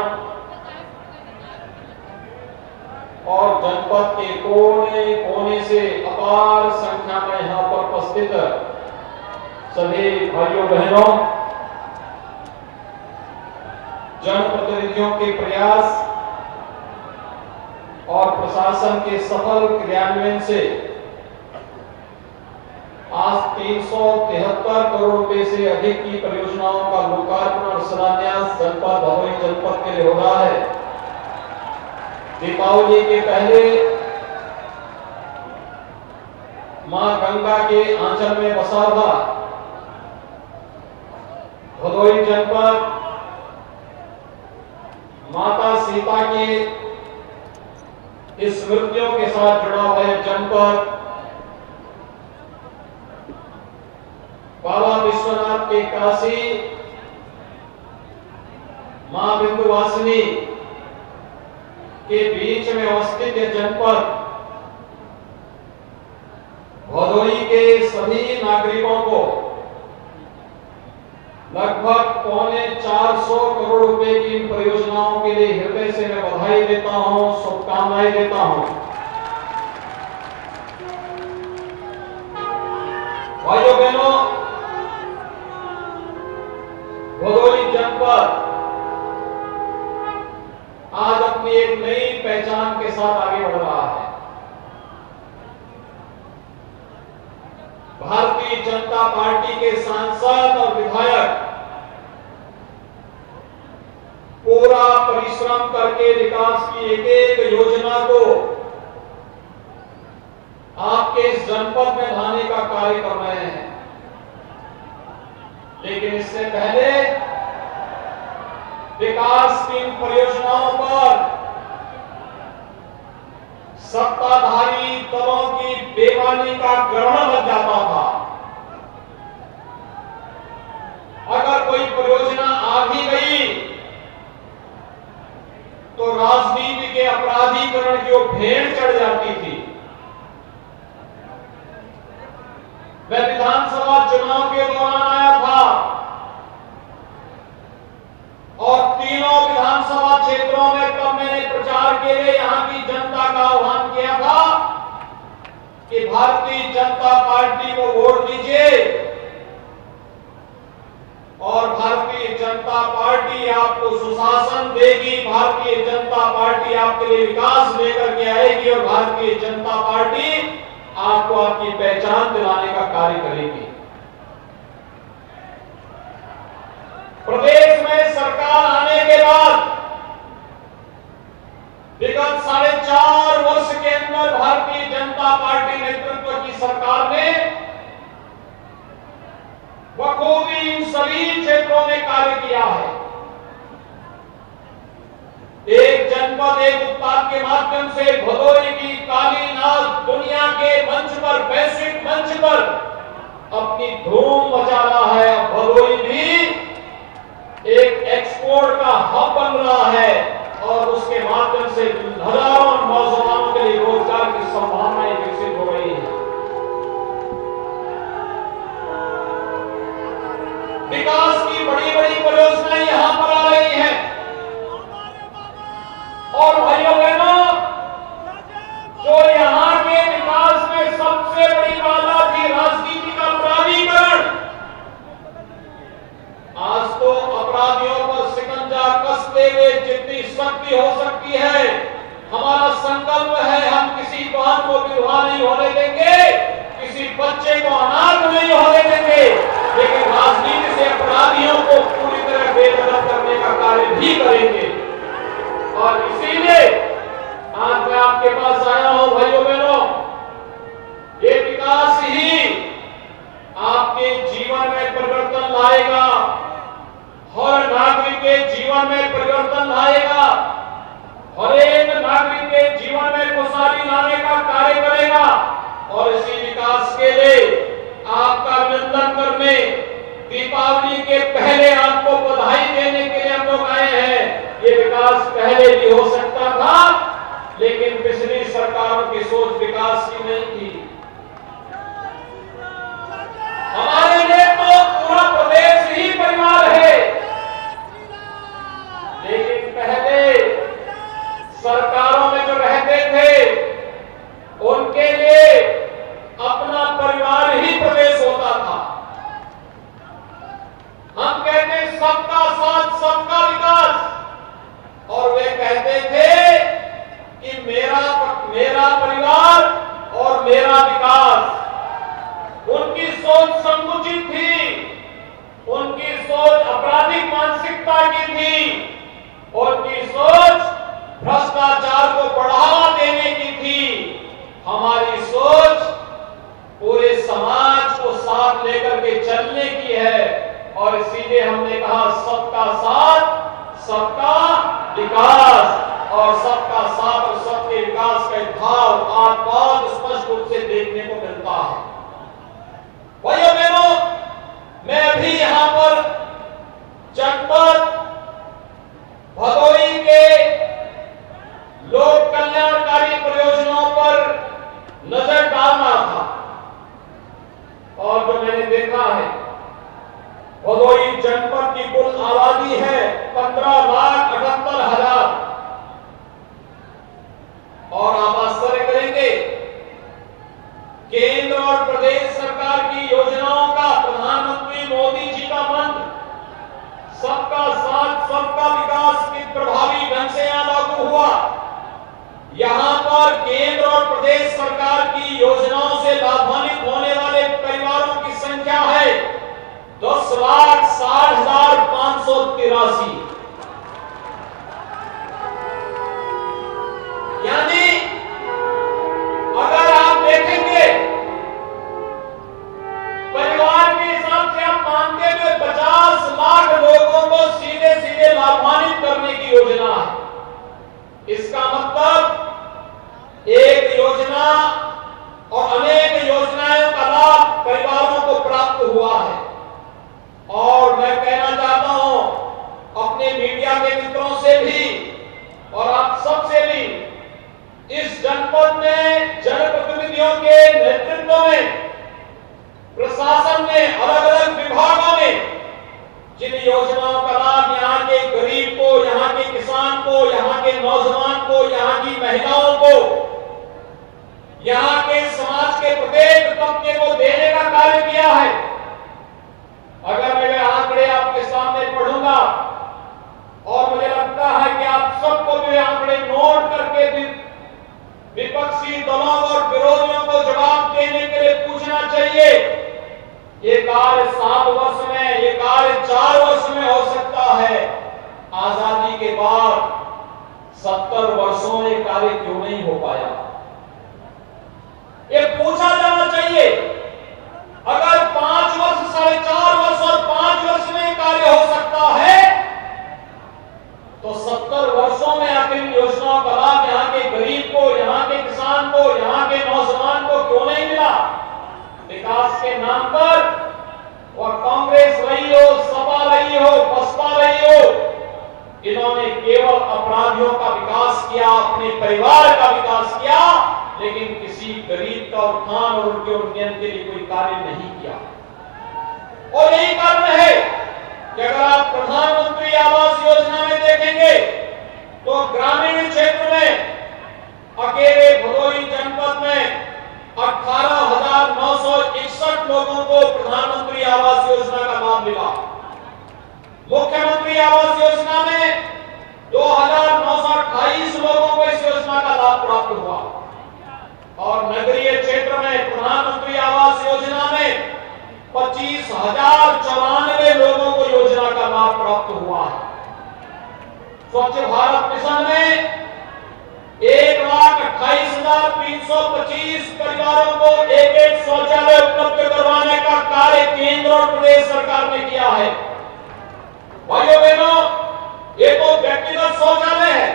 और जनपद के कोने कोने से अपार संख्या में यहां पर उपस्थित सभी भाइयों बहनों, जनप्रतिनिधियों के प्रयास और प्रशासन के सफल क्रियान्वयन से आज 373 करोड़ रुपए से अधिक की परियोजनाओं का लोकार्पण और शिलान्यास जनपद भदोई जनपद के लिए हो रहा है। दीपावली के पहले मां गंगा के आंचल में बसा हुआ भदोई जनपद माता सीता की स्मृतियों के साथ जुड़ा हुआ है जनपद, बाबा विश्वनाथ के काशी मां विंध्यवासिनी के बीच में अवस्थित यह जनपद भदोई के सभी नागरिकों को लगभग 450 करोड़ रुपए की इन परियोजनाओं के लिए हृदय से मैं बधाई देता हूं, शुभकामनाएं देता हूं। भाइयों बहनों, भदोई जनपद आज अपनी एक नई पहचान के साथ आगे बढ़ रहा है। भारतीय जनता पार्टी के सांसद और विधायक पूरा परिश्रम करके विकास की एक एक योजना को आपके इस जनपद में लाने का कार्य कर रहे हैं। लेकिन इससे पहले विकास की इन परियोजनाओं पर सत्ताधारी दलों की बेईमानी का ग्रहण लग जाता था। अगर कोई परियोजना आ भी गई तो राजनीति के अपराधीकरण की वो भेड़ चढ़ जाती थी। मैं विधानसभा चुनाव के दौरान आया था और तीनों विधानसभा क्षेत्रों में तब मैंने प्रचार के लिए यहां की जनता का आह्वान किया था कि भारतीय जनता पार्टी को वोट दीजिए और भारतीय जनता पार्टी आपको सुशासन देगी, भारतीय जनता पार्टी आपके लिए विकास लेकर के आएगी और भारतीय जनता पार्टी आपको आपकी पहचान दिलाने का कार्य करेगी। प्रदेश में सरकार आने के बाद विगत 4.5 वर्ष के अंदर भारतीय जनता पार्टी नेतृत्व की सरकार ने बखूबी इन सभी क्षेत्रों में कार्य किया है। एक जनपद एक उत्पाद के माध्यम से भदोई की काली नाच दुनिया के मंच पर, वैश्विक मंच पर अपनी धूम मचा रहा है। भदोई भी एक एक्सपोर्ट का हब बन रहा है और उसके माध्यम से हजारों नौजवानों के लिए रोजगार की संभावनाएं विकसित हो रही है। विकास की बड़ी बड़ी परियोजनाएं यहां पर आ रही हैं और भाइयों बहनों, जो यहां के विकास में सबसे बड़ी बाधा थी बरसते हुए जितनी शक्ति हो सकती है, हमारा संकल्प है हम किसी बहन को विधवा नहीं होने देंगे, किसी बच्चे को अनाथ नहीं होने देंगे, लेकिन राजनीति से अपराधियों को पूरी तरह बेदखल करने का कार्य भी करेंगे। और इसीलिए आज मैं आपके पास आया हूं भाइयों बहनों, ये विकास ही आपके जीवन में परिवर्तन लाएगा, हर नागरिक के जीवन में परिवर्तन लाएगा, हर एक नागरिक के जीवन में खुशहाली लाने का कार्य करेगा। और इसी विकास के लिए आपका अभिनंदन करने, दीपावली के पहले आपको बधाई देने के लिए हम लोग आए हैं। ये विकास पहले भी हो सकता था, लेकिन पिछली सरकारों की सोच विकास की नहीं थी। हमारे लिए तो पूरा प्रदेश ही परिवार है, लेकिन पहले सरकारों में जो रहते थे उनके लिए अपना परिवार ही प्रदेश होता था। हम कहते सबका साथ सबका विकास, और वे कहते थे कि मेरा परिवार और मेरा विकास। उनकी सोच संकुचित थी, उनकी सोच आपराधिक मानसिकता की थी, उनकी सोच भ्रष्टाचार को बढ़ावा देने की थी। हमारी सोच पूरे समाज को साथ लेकर के चलने की है, और इसीलिए हमने कहा सबका साथ सबका विकास। और सबका साथ और सबके विकास का भाव आज बहुत स्पष्ट रूप से देखने को मिलता है। भाइयों बहनों, मैं अभी यहां पर जनपद भदोही के लोक कल्याणकारी परियोजनाओं पर नजर डाल रहा था, और जो मैंने देखा है, भदोही जनपद की कुल आबादी है 15,78,000, और आप आश्चर्य करेंगे, केंद्र और प्रदेश सरकार की योजनाओं का प्रधानमंत्री मोदी जी का मंत्र सबका साथ सबका विकास की प्रभावी ढंग से यहां लागू हुआ। यहां पर केंद्र और प्रदेश सरकार की योजनाओं से लाभान्वित होने वाले परिवारों की संख्या है 10,60,583। यानी अगर आप देखेंगे परिवार के हिसाब से आप मानते हुए 50 लाख लोगों को सीधे सीधे लाभान्वित करने की योजना है। इसका मतलब एक योजना और अनेक योजनाओं का लाभ परिवारों को प्राप्त हुआ है। और मैं कहना चाहता हूं अपने मीडिया के मित्रों से भी और आप सबसे भी, इस जनपद में जनप्रतिनिधियों के नेतृत्व में प्रशासन ने अलग अलग विभागों में जिन योजनाओं का लाभ यहाँ के गरीब को, यहाँ के किसान को, यहाँ के नौजवान को, यहाँ की महिलाओं को, यहाँ के समाज के प्रत्येक तबके को देने का कार्य किया है। अगर मैं वे आंकड़े आपके सामने पढ़ूंगा, और मुझे लगता है कि आप सबको भी आंकड़े नोट करके विपक्षी दलों और विरोधियों को जवाब देने के लिए पूछना चाहिए। ये कार्य 7 वर्ष में, ये कार्य 4 वर्ष में हो सकता है। आजादी के बाद 70 वर्षों में ये कार्य क्यों नहीं हो पाया? ये पूछा जाना चाहिए। अगर 5 वर्ष, 4.5 वर्ष और 5 वर्ष में कार्य हो सकता है, तो 70 वर्षों में आखिर योजनाओं का लाभ यहाँ के गरीब को, यहाँ के किसान को, यहाँ के नौजवान को क्यों नहीं मिला? विकास के नाम पर और कांग्रेस रही हो, सपा रही हो, बसपा रही हो, इन्होंने केवल अपराधियों का विकास किया, अपने परिवार का विकास किया, लेकिन किसी गरीब का उत्थान और उनके उन्नयन के लिए कोई कार्य नहीं किया। और यही कारण है कि अगर आप प्रधानमंत्री आवास योजना में देखेंगे तो ग्रामीण क्षेत्र में अकेले भदोही जनपद में 18,961 लोगों को प्रधानमंत्री आवास योजना का लाभ मिला। मुख्यमंत्री आवास योजना में 25,094 लोगों को योजना का लाभ प्राप्त हुआ है। स्वच्छ भारत मिशन में 1,28,325 परिवारों को एक शौचालय उपलब्ध करवाने का कार्य केंद्र और प्रदेश सरकार ने किया है। भाइयों बहनों, ये तो व्यक्तिगत शौचालय है।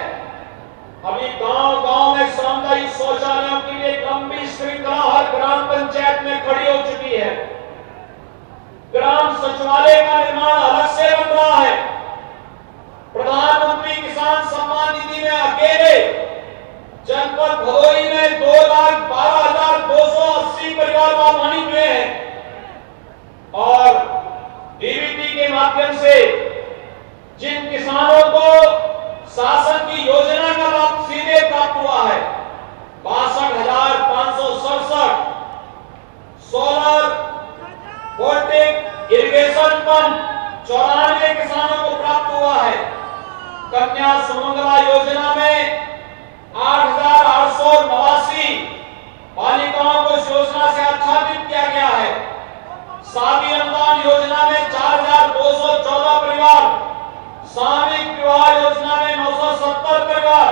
अभी गांव-गांव में सामुदायिक शौचालयों के लिए लंबी श्रृंखला हर ग्राम पंचायत में खड़ी हो चुकी है। ग्राम सचिवालय का निर्माण अलग से बन रहा है। प्रधानमंत्री किसान सम्मान निधि में अकेले जनपद भदोही में 2,12,280 परिवार लाभान्वित हुए हैं और डीबीटी के माध्यम से जिन किसानों को शासन की योजना का लाभ सीधे प्राप्त हुआ है 62,567 सोलर वोल्टेक इरिगेशन पंप 94 किसानों को प्राप्त हुआ है। कन्या सुमंगला योजना में 8,889 बालिकाओं को इस योजना से आच्छादित किया गया है। शादी अनुदान योजना में 4,214 परिवार, सामूहिक विवाह योजना में 970 परिवार,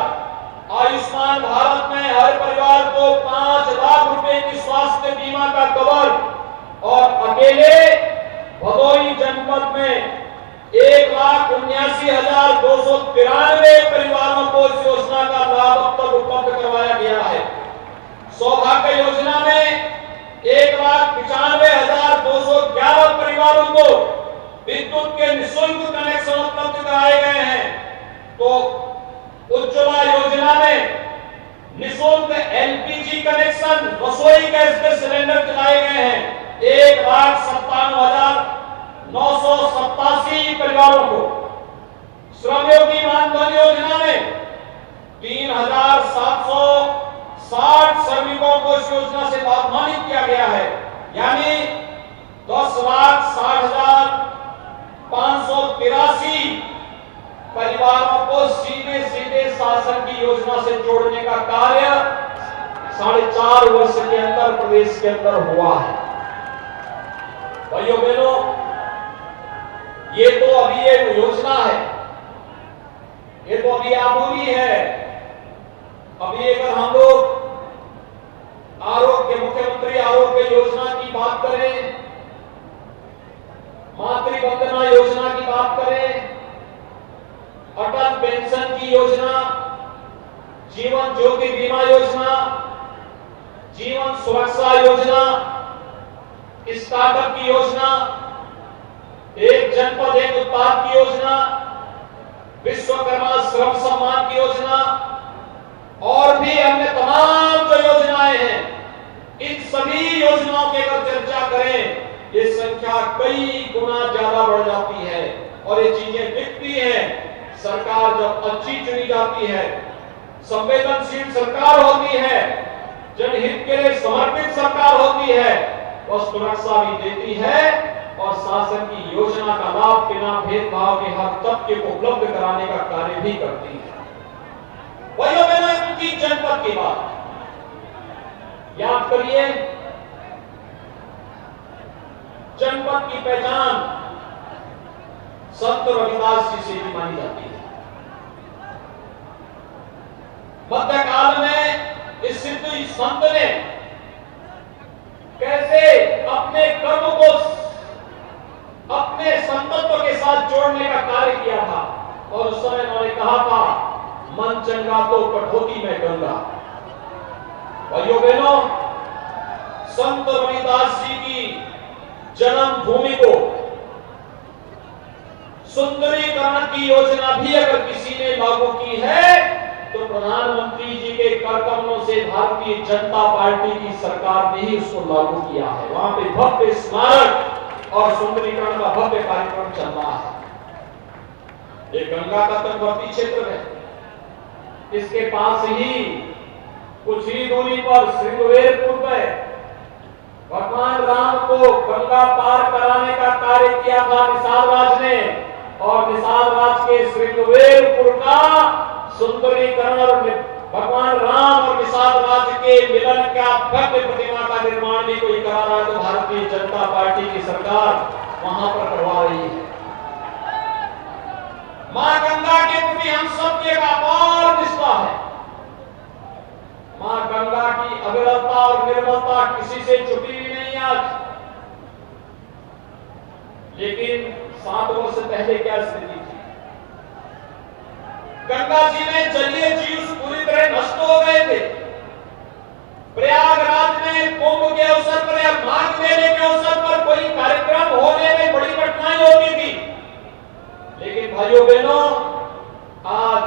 आयुष्मान भारत में हर परिवार को 5 लाख रुपए की स्वास्थ्य बीमा का कवर और अकेले भदोही जनपद में 1,79,293 परिवारों को इस योजना का लाभ अब तक उपलब्ध करवाया गया है। सौभाग्य योजना में 1,95,211 परिवारों को विद्युत के निःशुल्क कनेक्शन उपलब्ध कराए गए हैं। तो उज्ज्वला योजना में निःशुल्क एलपीजी कनेक्शन, रसोई गैस के सिलेंडर दिलाए गए हैं 1,57,987 परिवारों को। श्रमयोगी मानधन योजना में 3,760 श्रमिकों को इस योजना से लाभान्वित किया गया है, यानी 10,60,583 परिवारों को सीधे सीधे शासन की योजना से जोड़ने का कार्य 4.5 वर्ष के अंदर प्रदेश के अंदर हुआ है। भाइयों बहनों, ये तो अभी एक योजना है, ये तो अभी अधूरी है। अभी अगर हम लोग आरोग्य मुख्यमंत्री आरोग्य योजना की बात करें, मातृ वंदना योजना की बात करें, अटल पेंशन की योजना, जीवन ज्योति बीमा योजना, जीवन सुरक्षा योजना, स्टार्टअप की योजना, एक जनपद एक उत्पाद की योजना, विश्वकर्मा श्रम सम्मान की योजना और भी अन्य तमाम जो योजनाएं हैं, इन सभी योजनाओं की अगर चर्चा करें, ये संख्या कई गुना ज्यादा बढ़ जाती है और ये चीजें दिखती हैं। सरकार जब अच्छी चुनी जाती है, संवेदनशील सरकार होती है, जनहित के लिए समर्पित सरकार होती है, वह सुरक्षा भी देती है और शासन की योजना का लाभ बिना भेदभाव के हर तबके को उपलब्ध कराने का कार्य भी करती है। वही मैंने उनकी जनपद की बात याद करिए। जनपद की पहचान संत रविदास जी से भी मानी जाती है। मध्यकाल में इस सिद्ध संत ने कैसे अपने कर्म को अपने संतत्व के साथ जोड़ने का कार्य किया था और उस समय उन्होंने कहा था, मन चंगा तो कठौती में गंगा। भाइयों बहनों, संत रविदास जी की जन्म भूमि को सुंदरीकरण की योजना भी अगर किसी ने लागू की है तो प्रधानमंत्री जी के कर कमलों से भारतीय जनता पार्टी की सरकार ने ही उसको लागू किया है। वहां पे भव्य स्मारक और सुंदरीकरण का भव्य कार्यक्रम चल रहा है। ये गंगा का तटवर्ती क्षेत्र है, इसके पास ही कुछ ही दूरी पर श्रृंगवेरपुर में भगवान राम को गंगा पार कराने का कार्य किया था निषाद राज ने, और निषाद राज के श्रृंगवेरपुर का सुंदरीकरण और भगवान राम और निषाद राज के के मिलन का भव्य प्रतिमा का निर्माण भी कोई करा रहा है तो भारतीय जनता पार्टी की सरकार वहां पर करवा रही है। मां गंगा के प्रति हम सबकी एक अपार निष्ठा है। मां गंगा की अविरलता और निर्मलता किसी से छुपी हुई नहीं आज। लेकिन 7 वर्ष पहले क्या स्थिति थी? गंगा जी में जलीय जीव पूरी तरह नष्ट हो गए थे। प्रयागराज में कुंभ के अवसर पर या माघ मेले के अवसर पर कोई कार्यक्रम होने में बड़ी कठिनाई होती थी। लेकिन भाइयों बहनों, आज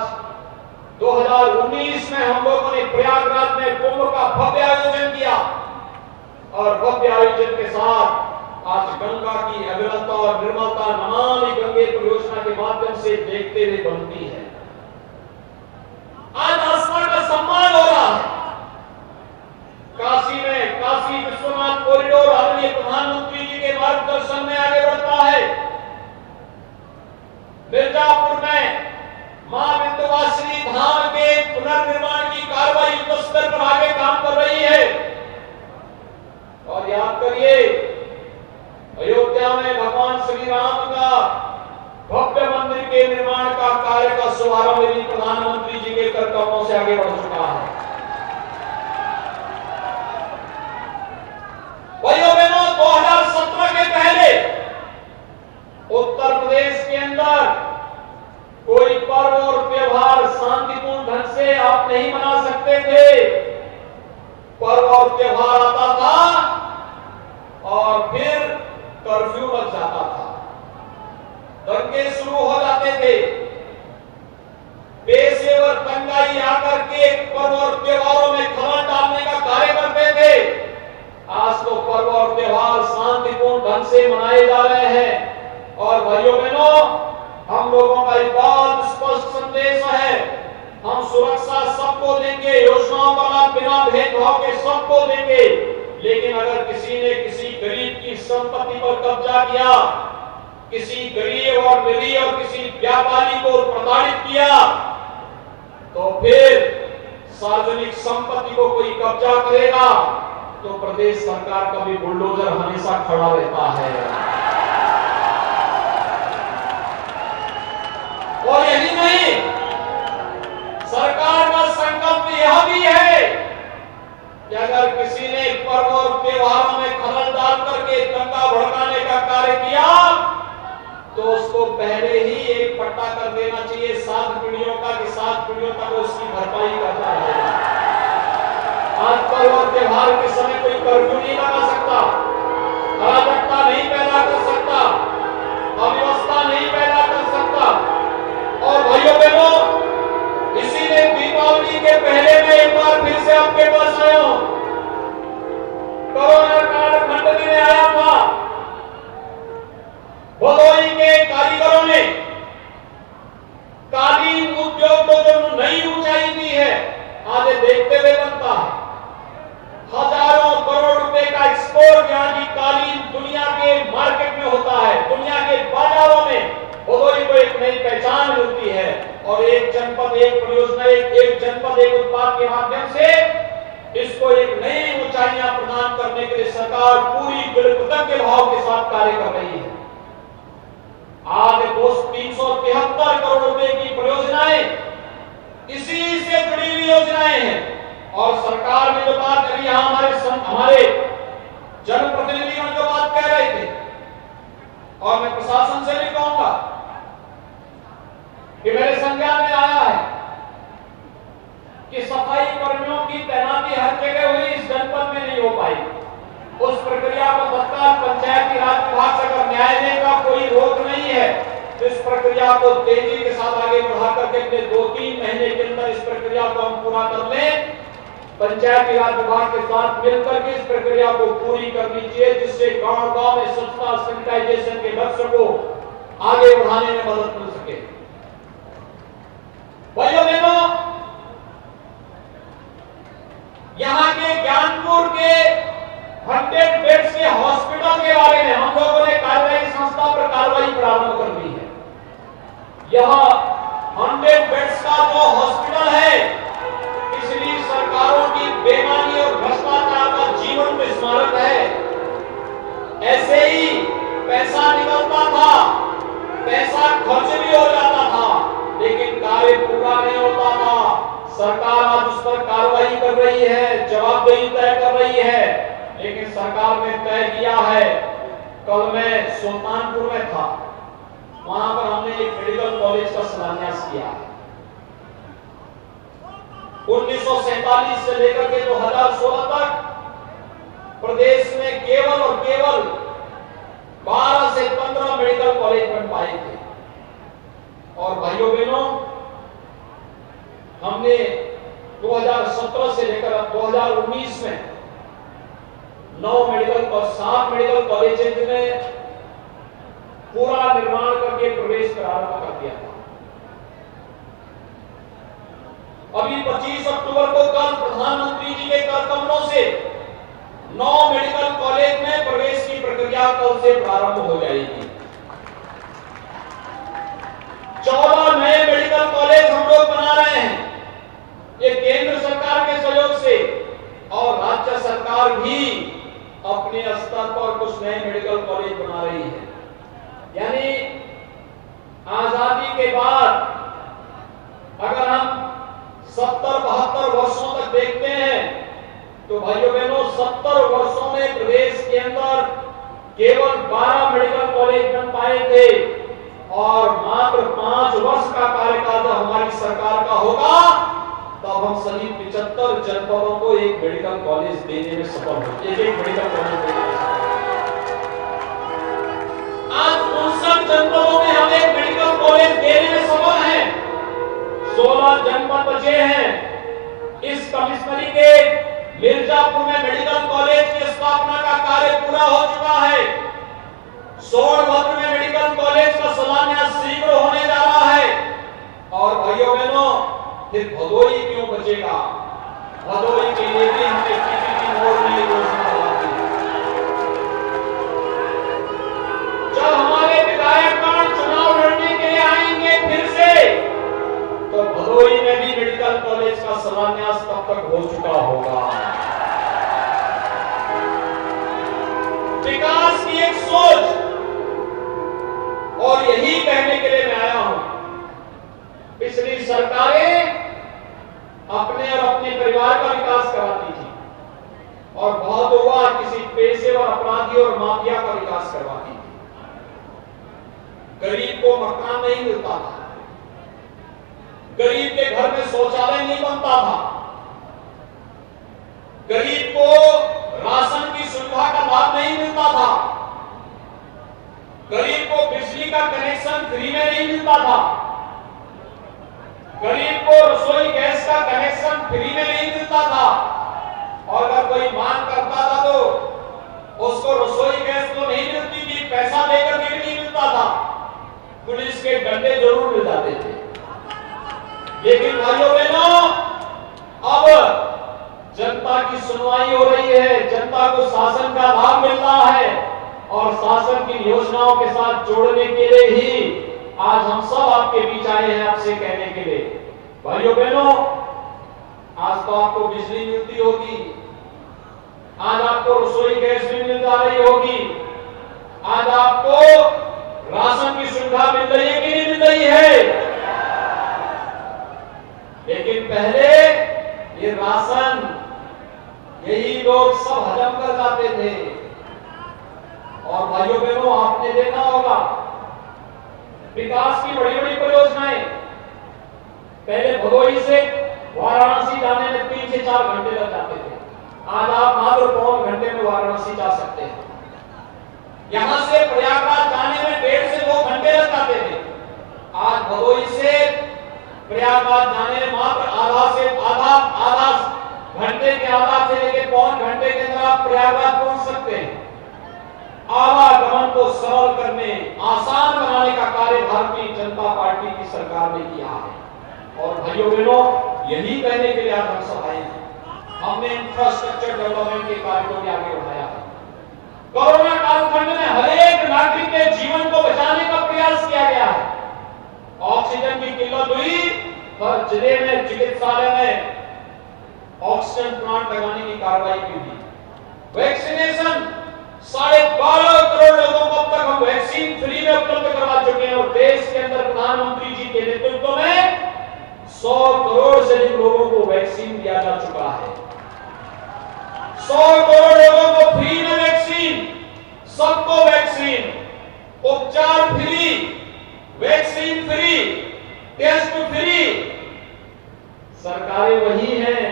2019 में हम लोगों ने प्रयागराज में कुंभ का भव्य आयोजन किया और भव्य आयोजन के साथ आज गंगा की अविरलता और निर्मलता नमामि गंगे परियोजना के माध्यम से देखते हुए बनती है। आज आसमान का सम्मान हो रहा है। काशी में काशी विश्वनाथ कॉरिडोर आदरणीय प्रधानमंत्री जी के मार्गदर्शन में आगे बढ़ता है। मिर्जापुर में मां विंध्यवासिनी धाम के पुनर्निर्माण की कार्रवाई युद्ध स्तर पर आगे काम कर रही है। और याद करिए, अयोध्या में भगवान श्री राम का भव्य मंदिर के निर्माण का कार्य का शुभारंभ भी प्रधानमंत्री जी के कर कदमों से आगे बढ़ चुका है। भाइयों बहनों, 2017 के पहले उत्तर प्रदेश के अंदर कोई पर्व और त्योहार शांतिपूर्ण ढंग से आप नहीं मना सकते थे। पर्व और त्योहार आता था और फिर कर्फ्यू लग जाता था, दंगे शुरू हो जाते थे, पेशेवर दंगाई आकर के पर्व और त्योहारों में खलल डालने का कार्य करते थे। आज तो पर्व और त्योहार शांतिपूर्ण ढंग से मनाए जा रहे हैं। और भाइयों बहनों, हम लोगों का एक बहुत स्पष्ट संदेश है, हम सुरक्षा सबको देंगे, योजनाओं का लाभ बिना भेदभाव के सबको देंगे। लेकिन अगर किसी ने किसी गरीब की संपत्ति पर कब्जा किया, किसी गरीब और निरीह और किसी व्यापारी को प्रताड़ित किया, तो फिर सार्वजनिक संपत्ति को कोई कब्जा करेगा तो प्रदेश सरकार का भी बुलडोजर हमेशा खड़ा रहता है। और यही नहीं, सरकार का संकल्प यह भी है कि अगर किसी ने पर्व और त्योहारों में खलल डाल करके दंगा भड़काने का कार्य किया तो उसको पहले ही एक पट्टा कर देना चाहिए 7 पीढ़ियों का, कि 7 पीढ़ियों तक उसकी भरपाई करता है। आज पर्व और त्योहार के समय कोई कर्फ्यू नहीं लगा सकता, अराजकता नहीं पैदा कर सकता, अव्यवस्था नहीं पैदा कर सकता। और भाइयों बहनों, इसीलिए दीपावली के पहले मैं एक बार फिर से आपके पास आया हूं। कोरोना काल खंड में आया था, भदोही के कारीगरों ने कालीन उद्योग को जो नई ऊंचाई दी है, आज देखते हुए बनता है। हजारों करोड़ रुपए का एक्सपोर्ट यहाँ की कालीन दुनिया के मार्केट में होता है, दुनिया के बाजारों में भदोही को एक नई पहचान मिलती है। और एक जनपद एक परियोजना, एक जनपद एक उत्पाद के माध्यम से इसको एक नई ऊंचाइयां प्रदान करने के लिए सरकार पूरी कृतज्ञ भाव के साथ कार्य कर रही है। आज 373 करोड़ रुपए की परियोजनाएं इसी से जुड़ी हुई योजनाएं हैं। और सरकार ने जो बात करी, हमारे जनप्रतिनिधियों ने जो बात कह रहे थे, और मैं प्रशासन से भी कहूंगा कि मेरे संज्ञान में आया है कि सफाई कर्मियों की तैनाती हर जगह हुई, इस जनपद में नहीं हो पाई। उस प्रक्रिया को तत्काल पंचायती राज विभाग से अगर न्याय देने का कोई रोक नहीं है तो इस प्रक्रिया को तेजी के साथ आगे बढ़ा करके अपने 2-3 महीने के अंदर इस प्रक्रिया को हम पूरा कर लें। पंचायती राज विभाग के साथ मिलकर के इस प्रक्रिया को पूरी करनी चाहिए, जिससे गांव-गांव में स्वच्छता सैनिटाइजेशन के लक्ष्य को आगे बढ़ाने में मदद मिल सके। भाइयों बहनों, यहाँ के ज्ञानपुर के 100 बेड्स के हॉस्पिटल के बारे में हम लोगों ने कार्यवाही संस्था पर कार्रवाई प्रारंभ कर दी है। यह 100 बेड्स का जो हॉस्पिटल है, पिछली सरकारों की बेईमानी जवाबदेही तय कर रही है, लेकिन सरकार ने तय किया है। कल मैं सुल्तानपुर में था, वहां पर हमने एक मेडिकल कॉलेज का शिलान्यास किया। 1947 से लेकर के 2016 तक प्रदेश में केवल और केवल 12 से 15 मेडिकल कॉलेज बन पाए थे। और भाइयों बहनों, हमने 2017 से लेकर 2019 में 7 मेडिकल कॉलेज में पूरा निर्माण करके प्रवेश प्रारंभ कर दिया था। अभी 25 अक्टूबर को कल प्रधानमंत्री जी के कर कमलों से 9 मेडिकल कॉलेज में प्रवेश की प्रक्रिया कल से प्रारंभ हो जाएगी। 14 नए मेडिकल कॉलेज हम लोग बना रहे हैं। ये केंद्र सरकार के सहयोग से, और राज्य सरकार भी अपने स्तर पर कुछ नए मेडिकल कॉलेज बना रही है। यानी आजादी के बाद अगर हम 70-72 वर्षों तक देखते हैं तो भाइयों बहनों, 70 वर्षों में प्रदेश के अंदर केवल 12 मेडिकल कॉलेज बन पाए थे, और मात्र 5 वर्ष का कार्यकाल जब हमारी सरकार का होगा तब हम सभी 75 जनपदों को एक मेडिकल कॉलेज देने में सफल होंगे। एक मेडिकल कॉलेज देने में सफल होंगे। आज 59 जनपदों में हम एक मेडिकल कॉलेज देने में सफल हैं। 16 जनपद बचे हैं। इस कमिश्नरी के मिर्जापुर में मेडिकल कॉलेज की स्थापना का कार्य पूरा हो चुका है। सोनभद्र में मेडिकल कॉलेज का शिलान्यास शीघ्र होने जा रहा है। और भाइयों बहनों, फिर भदोही क्यों बचेगा? भदोही के लिए भी हमने पीपीपी मोड में योजना बनाई है। जब हमारे विधायकगण चुनाव लड़ने के लिए आएंगे फिर से, तो भदोही में भी मेडिकल कॉलेज का शिलान्यास तब तक हो चुका होगा। विकास की एक सोच, और यही कहने के लिए मैं आया हूं। पिछली सरकारें अपने और अपने परिवार का विकास कराती थी, और बहुत हुआ किसी पेशेवर अपराधी और माफिया का विकास करवाती थी। गरीब को मकान नहीं मिलता था, गरीब के घर में शौचालय नहीं बनता था, गरीब को राशन की सुविधा का लाभ नहीं मिलता था, गरीब को बिजली का कनेक्शन फ्री में नहीं मिलता था, गरीब को रसोई गैस का कनेक्शन फ्री में नहीं मिलता था, और अगर कोई मांग करता था तो उसको रसोई गैस तो नहीं मिलती थी, पैसा देकर भी नहीं मिलता था, पुलिस के डंडे जरूर मिल जाते थे। लेकिन भाइयों बहनों, अब जनता की सुनवाई हो रही है, जनता को शासन का लाभ मिल रहा है, और शासन की योजनाओं के साथ जोड़ने के लिए ही आज हम सब आपके बीच आए हैं, आपसे कहने के लिए। भाइयों बहनों, आज तो आपको बिजली मिलती होगी, आज आपको रसोई गैस भी मिल जा रही होगी, आज आपको राशन की सुविधा मिल रही है कि नहीं मिल रही है? लेकिन पहले ये राशन यही लोग सब हजम कर जाते थे। और भाइयों बहनों, आपने देखा होगा विकास की बड़ी बड़ी परियोजनाएं, पहले भदोही से वाराणसी जाने में 3 से 4 घंटे लग जाते थे, आज आप मात्र 1.5 घंटे में वाराणसी जा सकते हैं। यहां से प्रयागराज जाने में 1.5 से 2 घंटे लग जाते थे, आज भदोही से प्रयागराज जाने में मात्र आधा घंटे के आधा से लेकर 1.5 घंटे के अंदर आप प्रयागराज पहुंच सकते हैं। आवागमन को सरल करने, आसान बनाने का कार्य भारतीय जनता पार्टी की सरकार ने किया है। और भाइयों बहनों, यही कहने के लिए आज हम सब आए हैं। हमने इंफ्रास्ट्रक्चर डेवलपमेंट के कार्य को भी आगे बढ़ाया है। कोरोना कालखंड में हर एक नागरिक के जीवन को बचाने का प्रयास किया गया है। ऑक्सीजन की किल्लत हुई, हर जिले में चिकित्सालय में ऑक्सीजन प्लांट लगाने की कार्रवाई की थी। वैक्सीनेशन 12.5 करोड़ लोगों को अब तक हम वैक्सीन फ्री में उपलब्ध करवा चुके हैं, और देश के अंदर प्रधानमंत्री जी के नेतृत्व में 100 करोड़ से अधिक लोगों को वैक्सीन दिया जा चुका है। 100 करोड़ लोगों को फ्री में वैक्सीन, सबको वैक्सीन, उपचार free, vaccine free, test free. सरकारें वही हैं,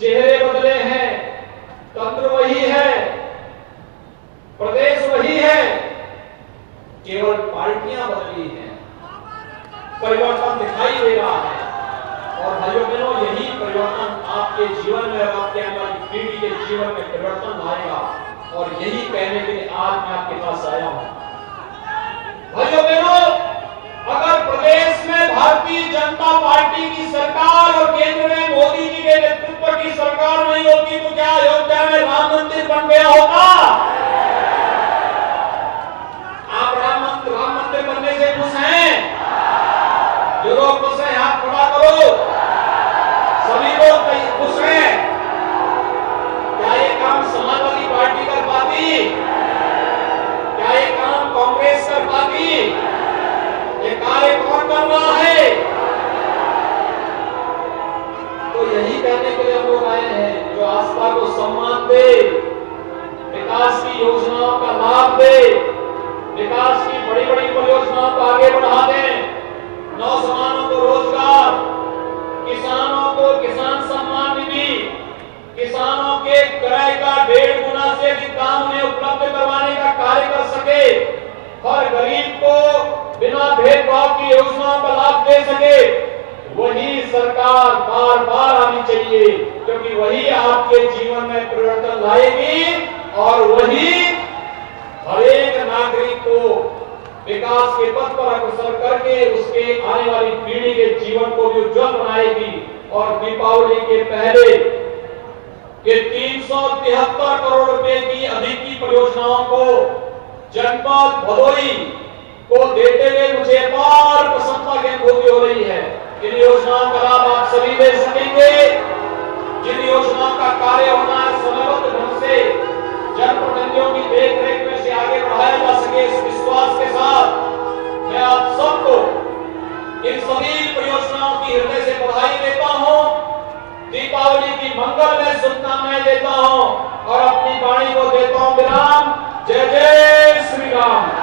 चेहरे बदले हैं, तंत्र वही है, प्रदेश वही है, केवल पार्टियां बदली हैं, परिवर्तन दिखाई दे रहा है। और भाइयों बहनों, यही परिवर्तन आपके जीवन में, आपके आने वाली पीढ़ी के जीवन में परिवर्तन लाएगा। और यही कहने के लिए आज मैं आपके पास आया हूं। भाइयों बहनों, अगर प्रदेश में भारतीय जनता पार्टी की सरकार और केंद्र में मोदी जी के नेतृत्व की सरकार नहीं होती तो क्या अयोध्या में राम मंदिर बन गया होता? आप राम मंदिर बनने से खुश हैं? जो लोग खुश हैं हाथ खड़ा करो। सभी लोग खुश हैं? क्या ये काम समाजवादी पार्टी कर पाती? क्या ये काम कांग्रेस कर पाती? ये कार्य कौन कर रहा है? तो यही कहने के लिए हम लोग आए हैं, जो आस्था को सम्मान दे, विकास की योजनाओं का लाभ दे, विकास की बड़ी बड़ी परियोजनाओं को आगे बढ़ा दें, नौजवानों को रोजगार, किसानों को किसान सम्मान निधि, किसानों के क्रय का 1.5 गुना से अधिक दाम उन्हें उपलब्ध करवाने का कार्य कर सके, हर गरीब को बिना भेदभाव की योजनाओं का लाभ दे सके, वही सरकार बार बार आनी चाहिए, क्योंकि वही आपके जीवन में परिवर्तन लाएगी और वही हर एक नागरिक को विकास के पथ पर अग्रसर करके उसके आने वाली पीढ़ी के जीवन को भी उज्जवल बनाएगी। और दीपावली के पहले के 373 करोड़ रुपए की अधिक की परियोजनाओं को जनपद भदोई को देते हुए मुझे अपार प्रसन्नता की अनुभूति हो रही है। इन योजनाओं का लाभ आप सभी ले सकेंगे। जिन योजनाओं का कार्य होना है समयबद्ध ढंग से जनप्रतिनिधियों की देखरेख में से आगे बढ़ाया जा सके, इस विश्वास के साथ मैं आप सबको इन सभी परियोजनाओं की हृदय से बधाई देता हूं, दीपावली की मंगलमय शुभकामनाएं देता हूं और अपनी वाणी को देता हूं विराम। जय जय श्री राम।